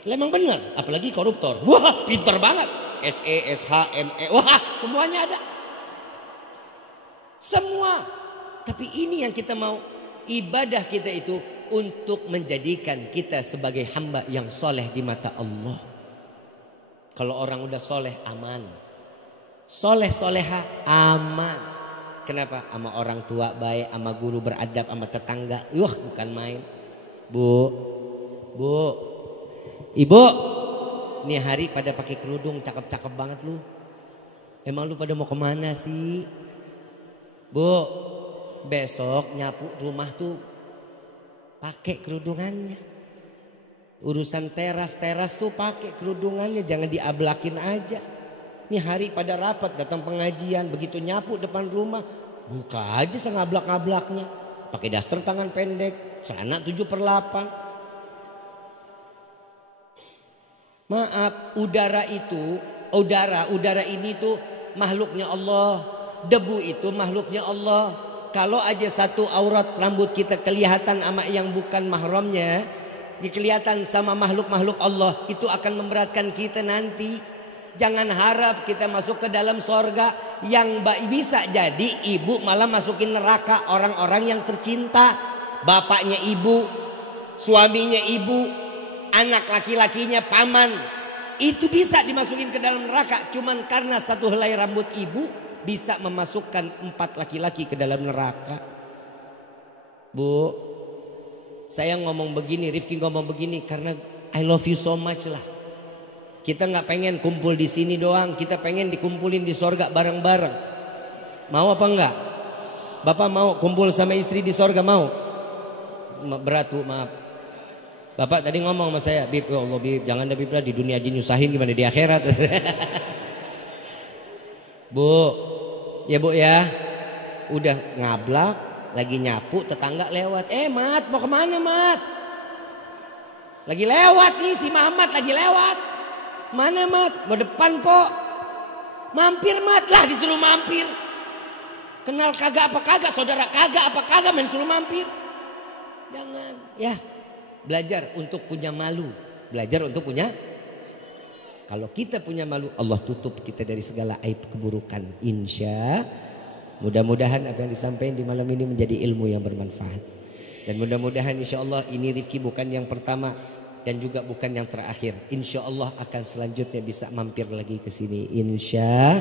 Emang benar, apalagi koruptor. Wah, pinter banget. SE, SH, ME. Wah, semuanya ada. Semua. Tapi ini yang kita mau. Ibadah kita itu untuk menjadikan kita sebagai hamba yang soleh di mata Allah. Kalau orang udah soleh, aman. Soleh soleha, aman. Kenapa? Sama orang tua baik, sama guru beradab, sama tetangga. Wah, bukan main. Bu. Ibu, nih hari pada pakai kerudung cakep-cakep banget lu. Emang lu pada mau kemana sih? Bu, besok nyapu rumah tuh pakai kerudungannya. Urusan teras tuh pakai kerudungannya, jangan diablakin aja. Nih hari pada rapat datang pengajian, begitu nyapu depan rumah, buka aja sengablak-ngablaknya. Pakai daster tangan pendek, celana 7/8. Maaf, udara ini tuh makhluknya Allah. Debu itu makhluknya Allah. Kalau aja satu aurat rambut kita kelihatan sama yang bukan mahramnya, kelihatan sama makhluk-makhluk Allah, itu akan memberatkan kita nanti. Jangan harap kita masuk ke dalam sorga. Yang bisa jadi ibu malah masukin neraka orang-orang yang tercinta. Bapaknya ibu, suaminya ibu, anak laki-lakinya paman, itu bisa dimasukin ke dalam neraka. Cuman karena satu helai rambut ibu bisa memasukkan 4 laki-laki ke dalam neraka. Bu, saya ngomong begini, Rifki ngomong begini karena I love you so much lah. Kita nggak pengen kumpul di sini doang, kita pengen dikumpulin di sorga bareng-bareng. Mau apa enggak? Bapak mau kumpul sama istri di sorga, mau? Berat Bu, maaf. Bapak tadi ngomong sama saya, Bib, ya Allah Bib, jangan ada Bib lah, di dunia aja nyusahin, gimana di akhirat. Bu, ya Bu ya, udah ngablak, lagi nyapu, tetangga lewat. Mat, mau kemana Mat? Lagi lewat nih, si Mamat lagi lewat. Mana Mat? Mau depan kok. Mampir Mat, lah disuruh mampir. Kenal kagak apa kagak, saudara kagak apa kagak, main suruh mampir. Jangan, ya. Belajar untuk punya malu. Belajar untuk punya. Kalau kita punya malu, Allah tutup kita dari segala aib keburukan. Insya. Mudah-mudahan apa yang disampaikan di malam ini menjadi ilmu yang bermanfaat. Dan mudah-mudahan insya Allah ini Rifki bukan yang pertama dan juga bukan yang terakhir. Insya Allah akan selanjutnya bisa mampir lagi ke sini. Insya.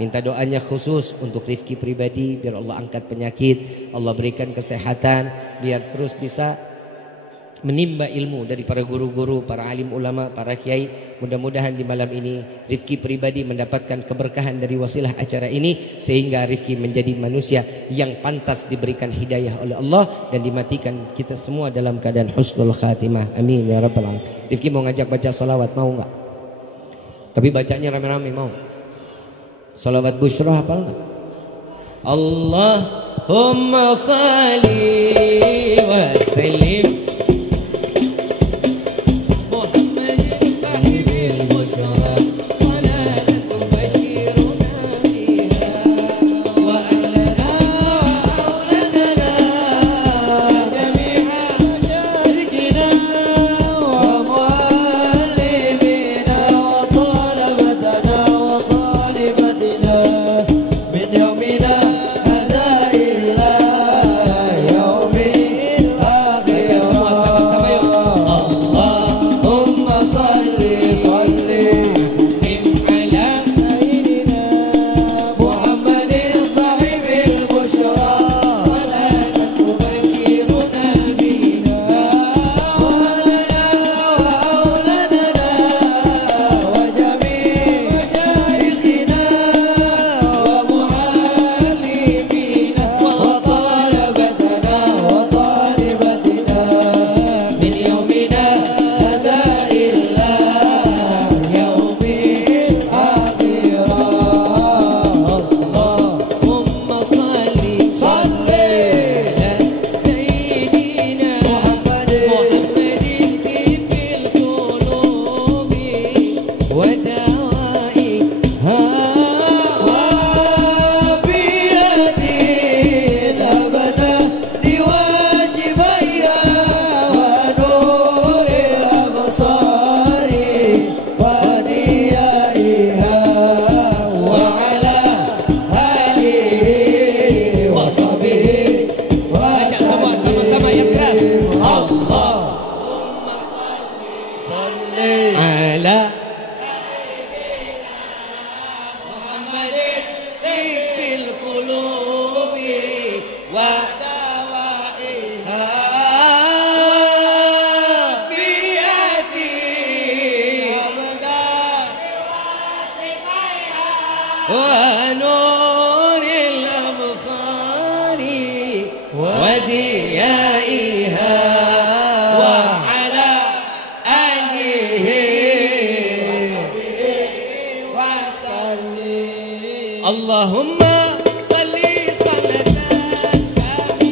Minta doanya khusus untuk Rifki pribadi, biar Allah angkat penyakit, Allah berikan kesehatan, biar terus bisa menimba ilmu dari para guru-guru, para alim ulama, para kiai. Mudah-mudahan di malam ini Rifki pribadi mendapatkan keberkahan dari wasilah acara ini, sehingga Rifki menjadi manusia yang pantas diberikan hidayah oleh Allah dan dimatikan kita semua dalam keadaan husnul khatimah. Amin ya rabbal alamin. Rifki mau ngajak baca salawat, mau nggak? Tapi bacanya rame-rame, mau? Salawat Bushrah hafal nggak? Allahumma salli wa sallim Allahumma salli salatan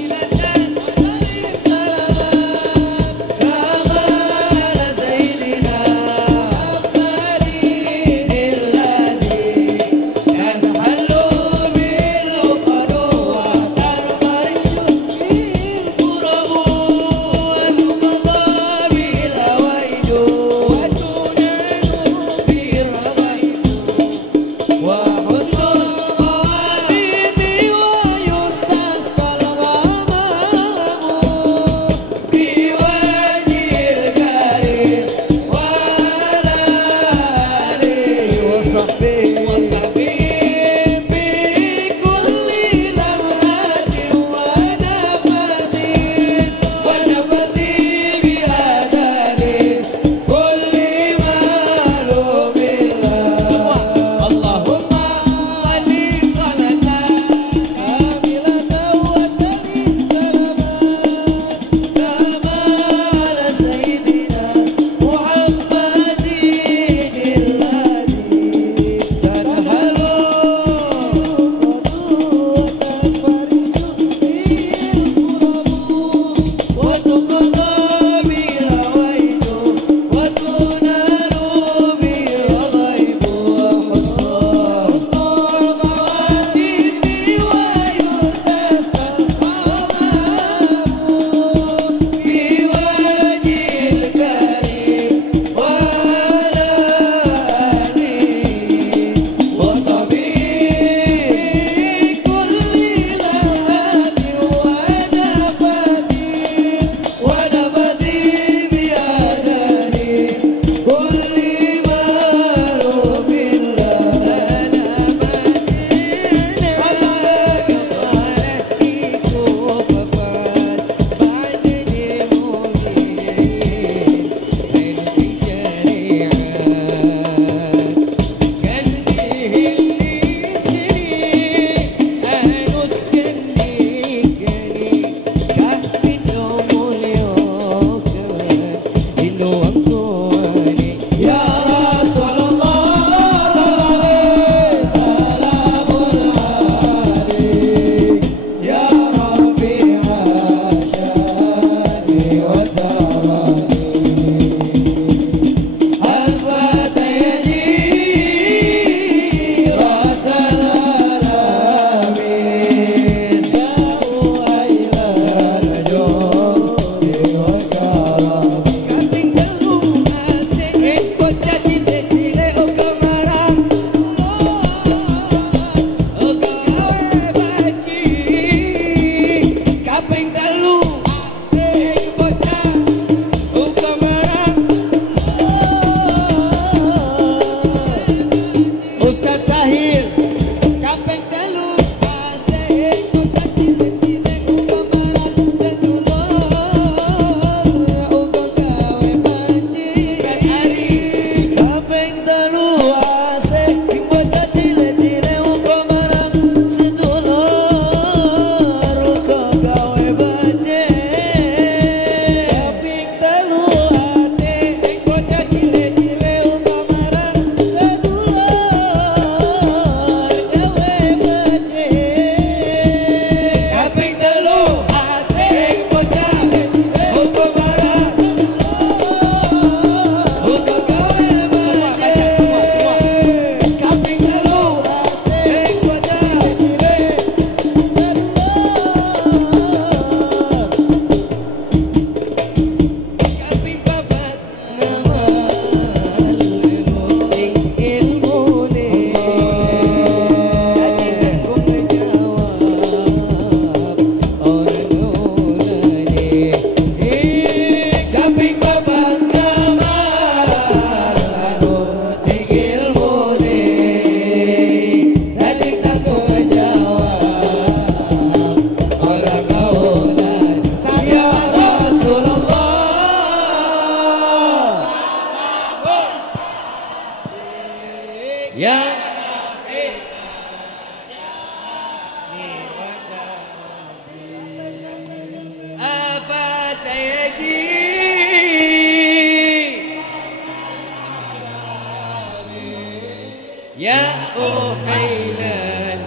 Ya uhailan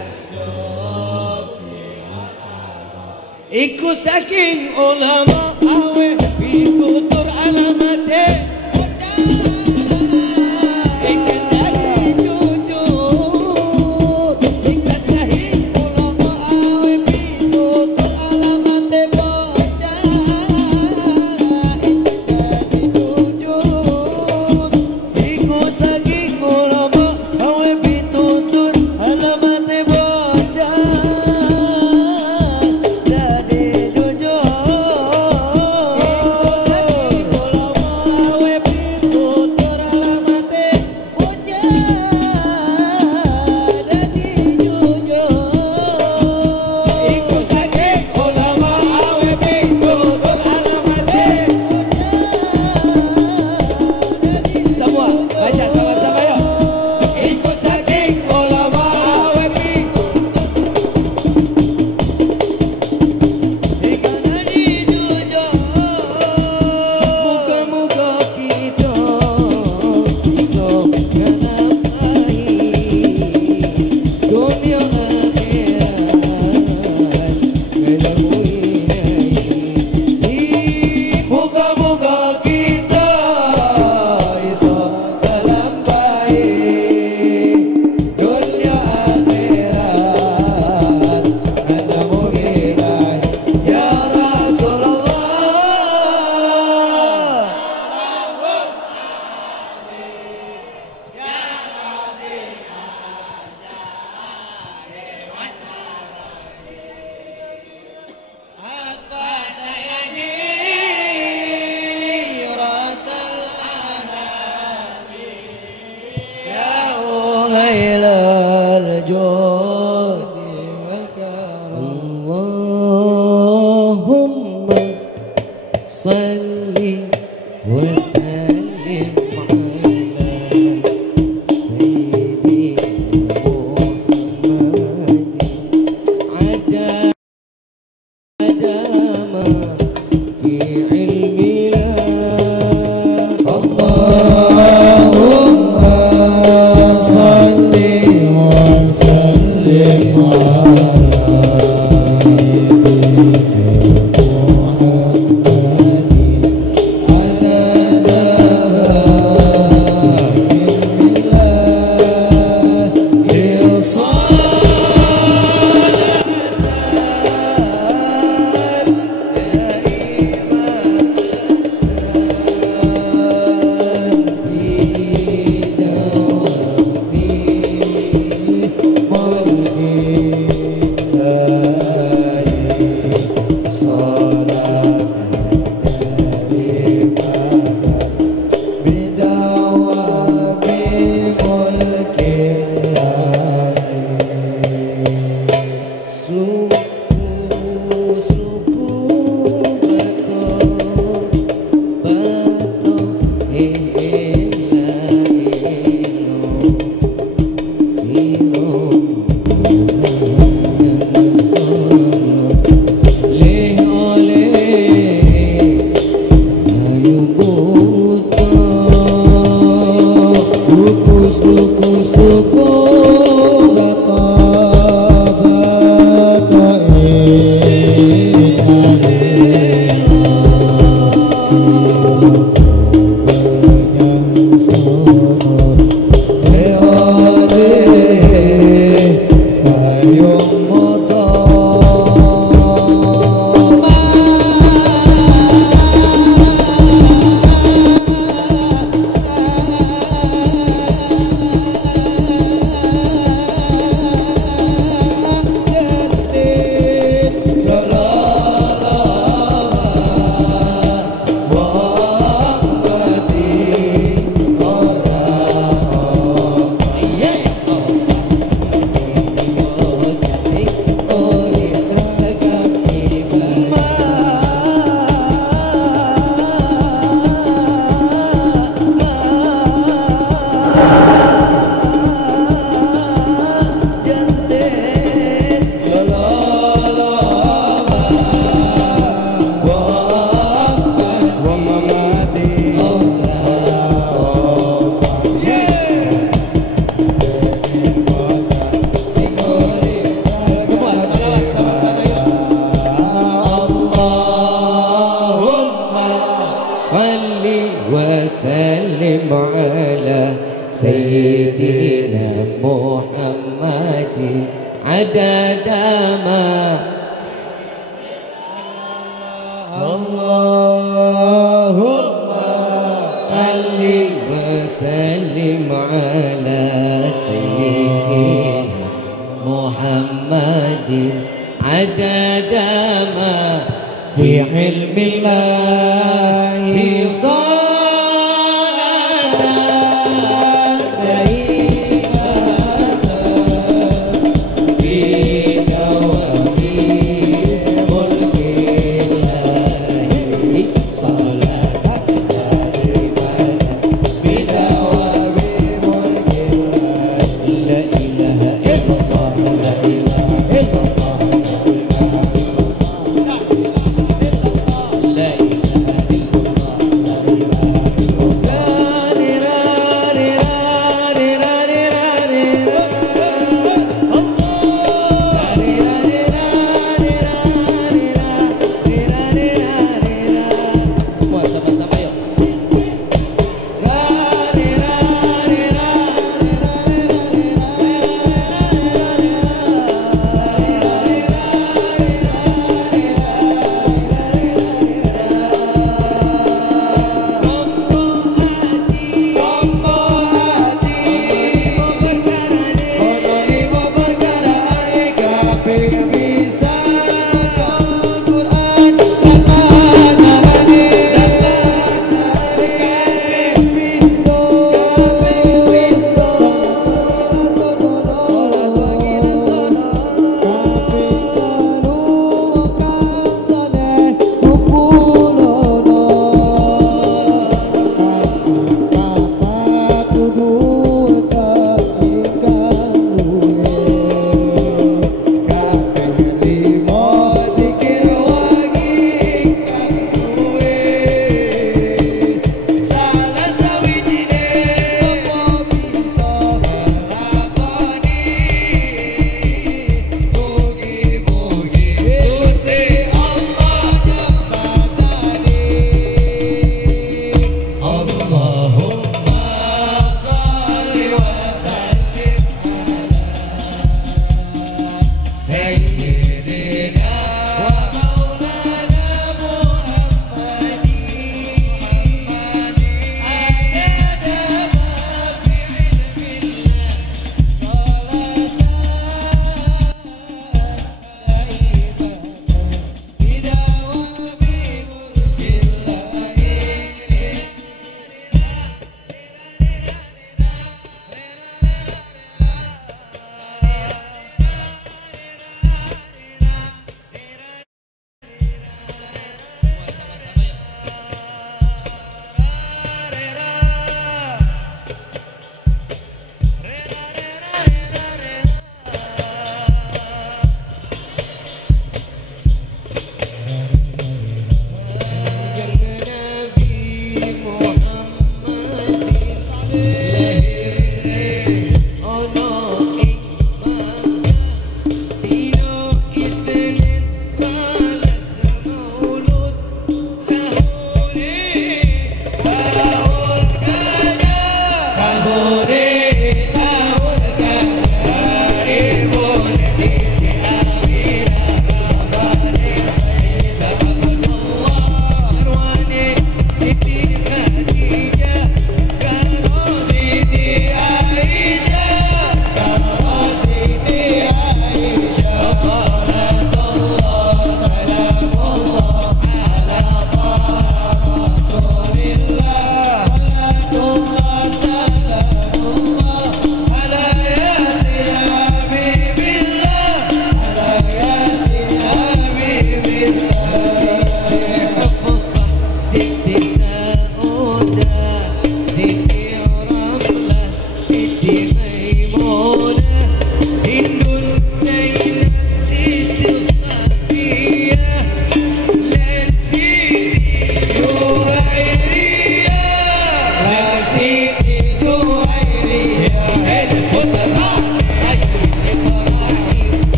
iku saking ulama awe pitutur alamate وسلم على سيدنا محمد عدد ما اللهم صل وسلم على سيدنا محمد عدد ما في علم الله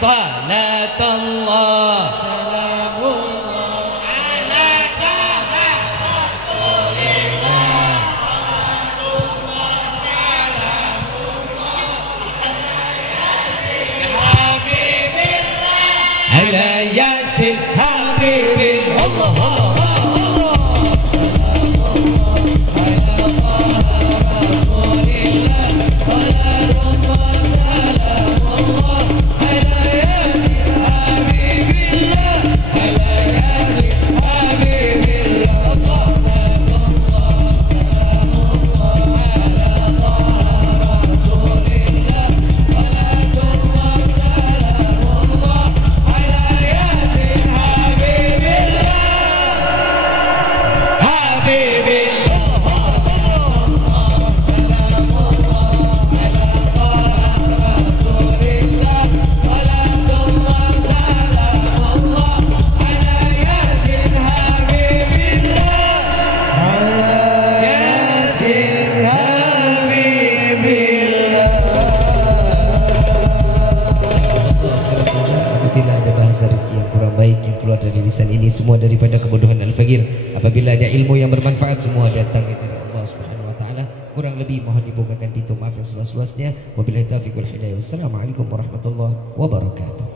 salatullah salamullah ala taha rasulillah salatullah salamullah ala yasin habibillah Allah dari lisan ini semua daripada kebodohan al-fakir. Apabila ada ilmu yang bermanfaat semua datang dari Allah Subhanahu wa taala. Kurang lebih mohon dibukakan pintu maaf yang seluas-luasnya. Wabillahi taufiq wal hidayah. Wassalamualaikum warahmatullahi wabarakatuh.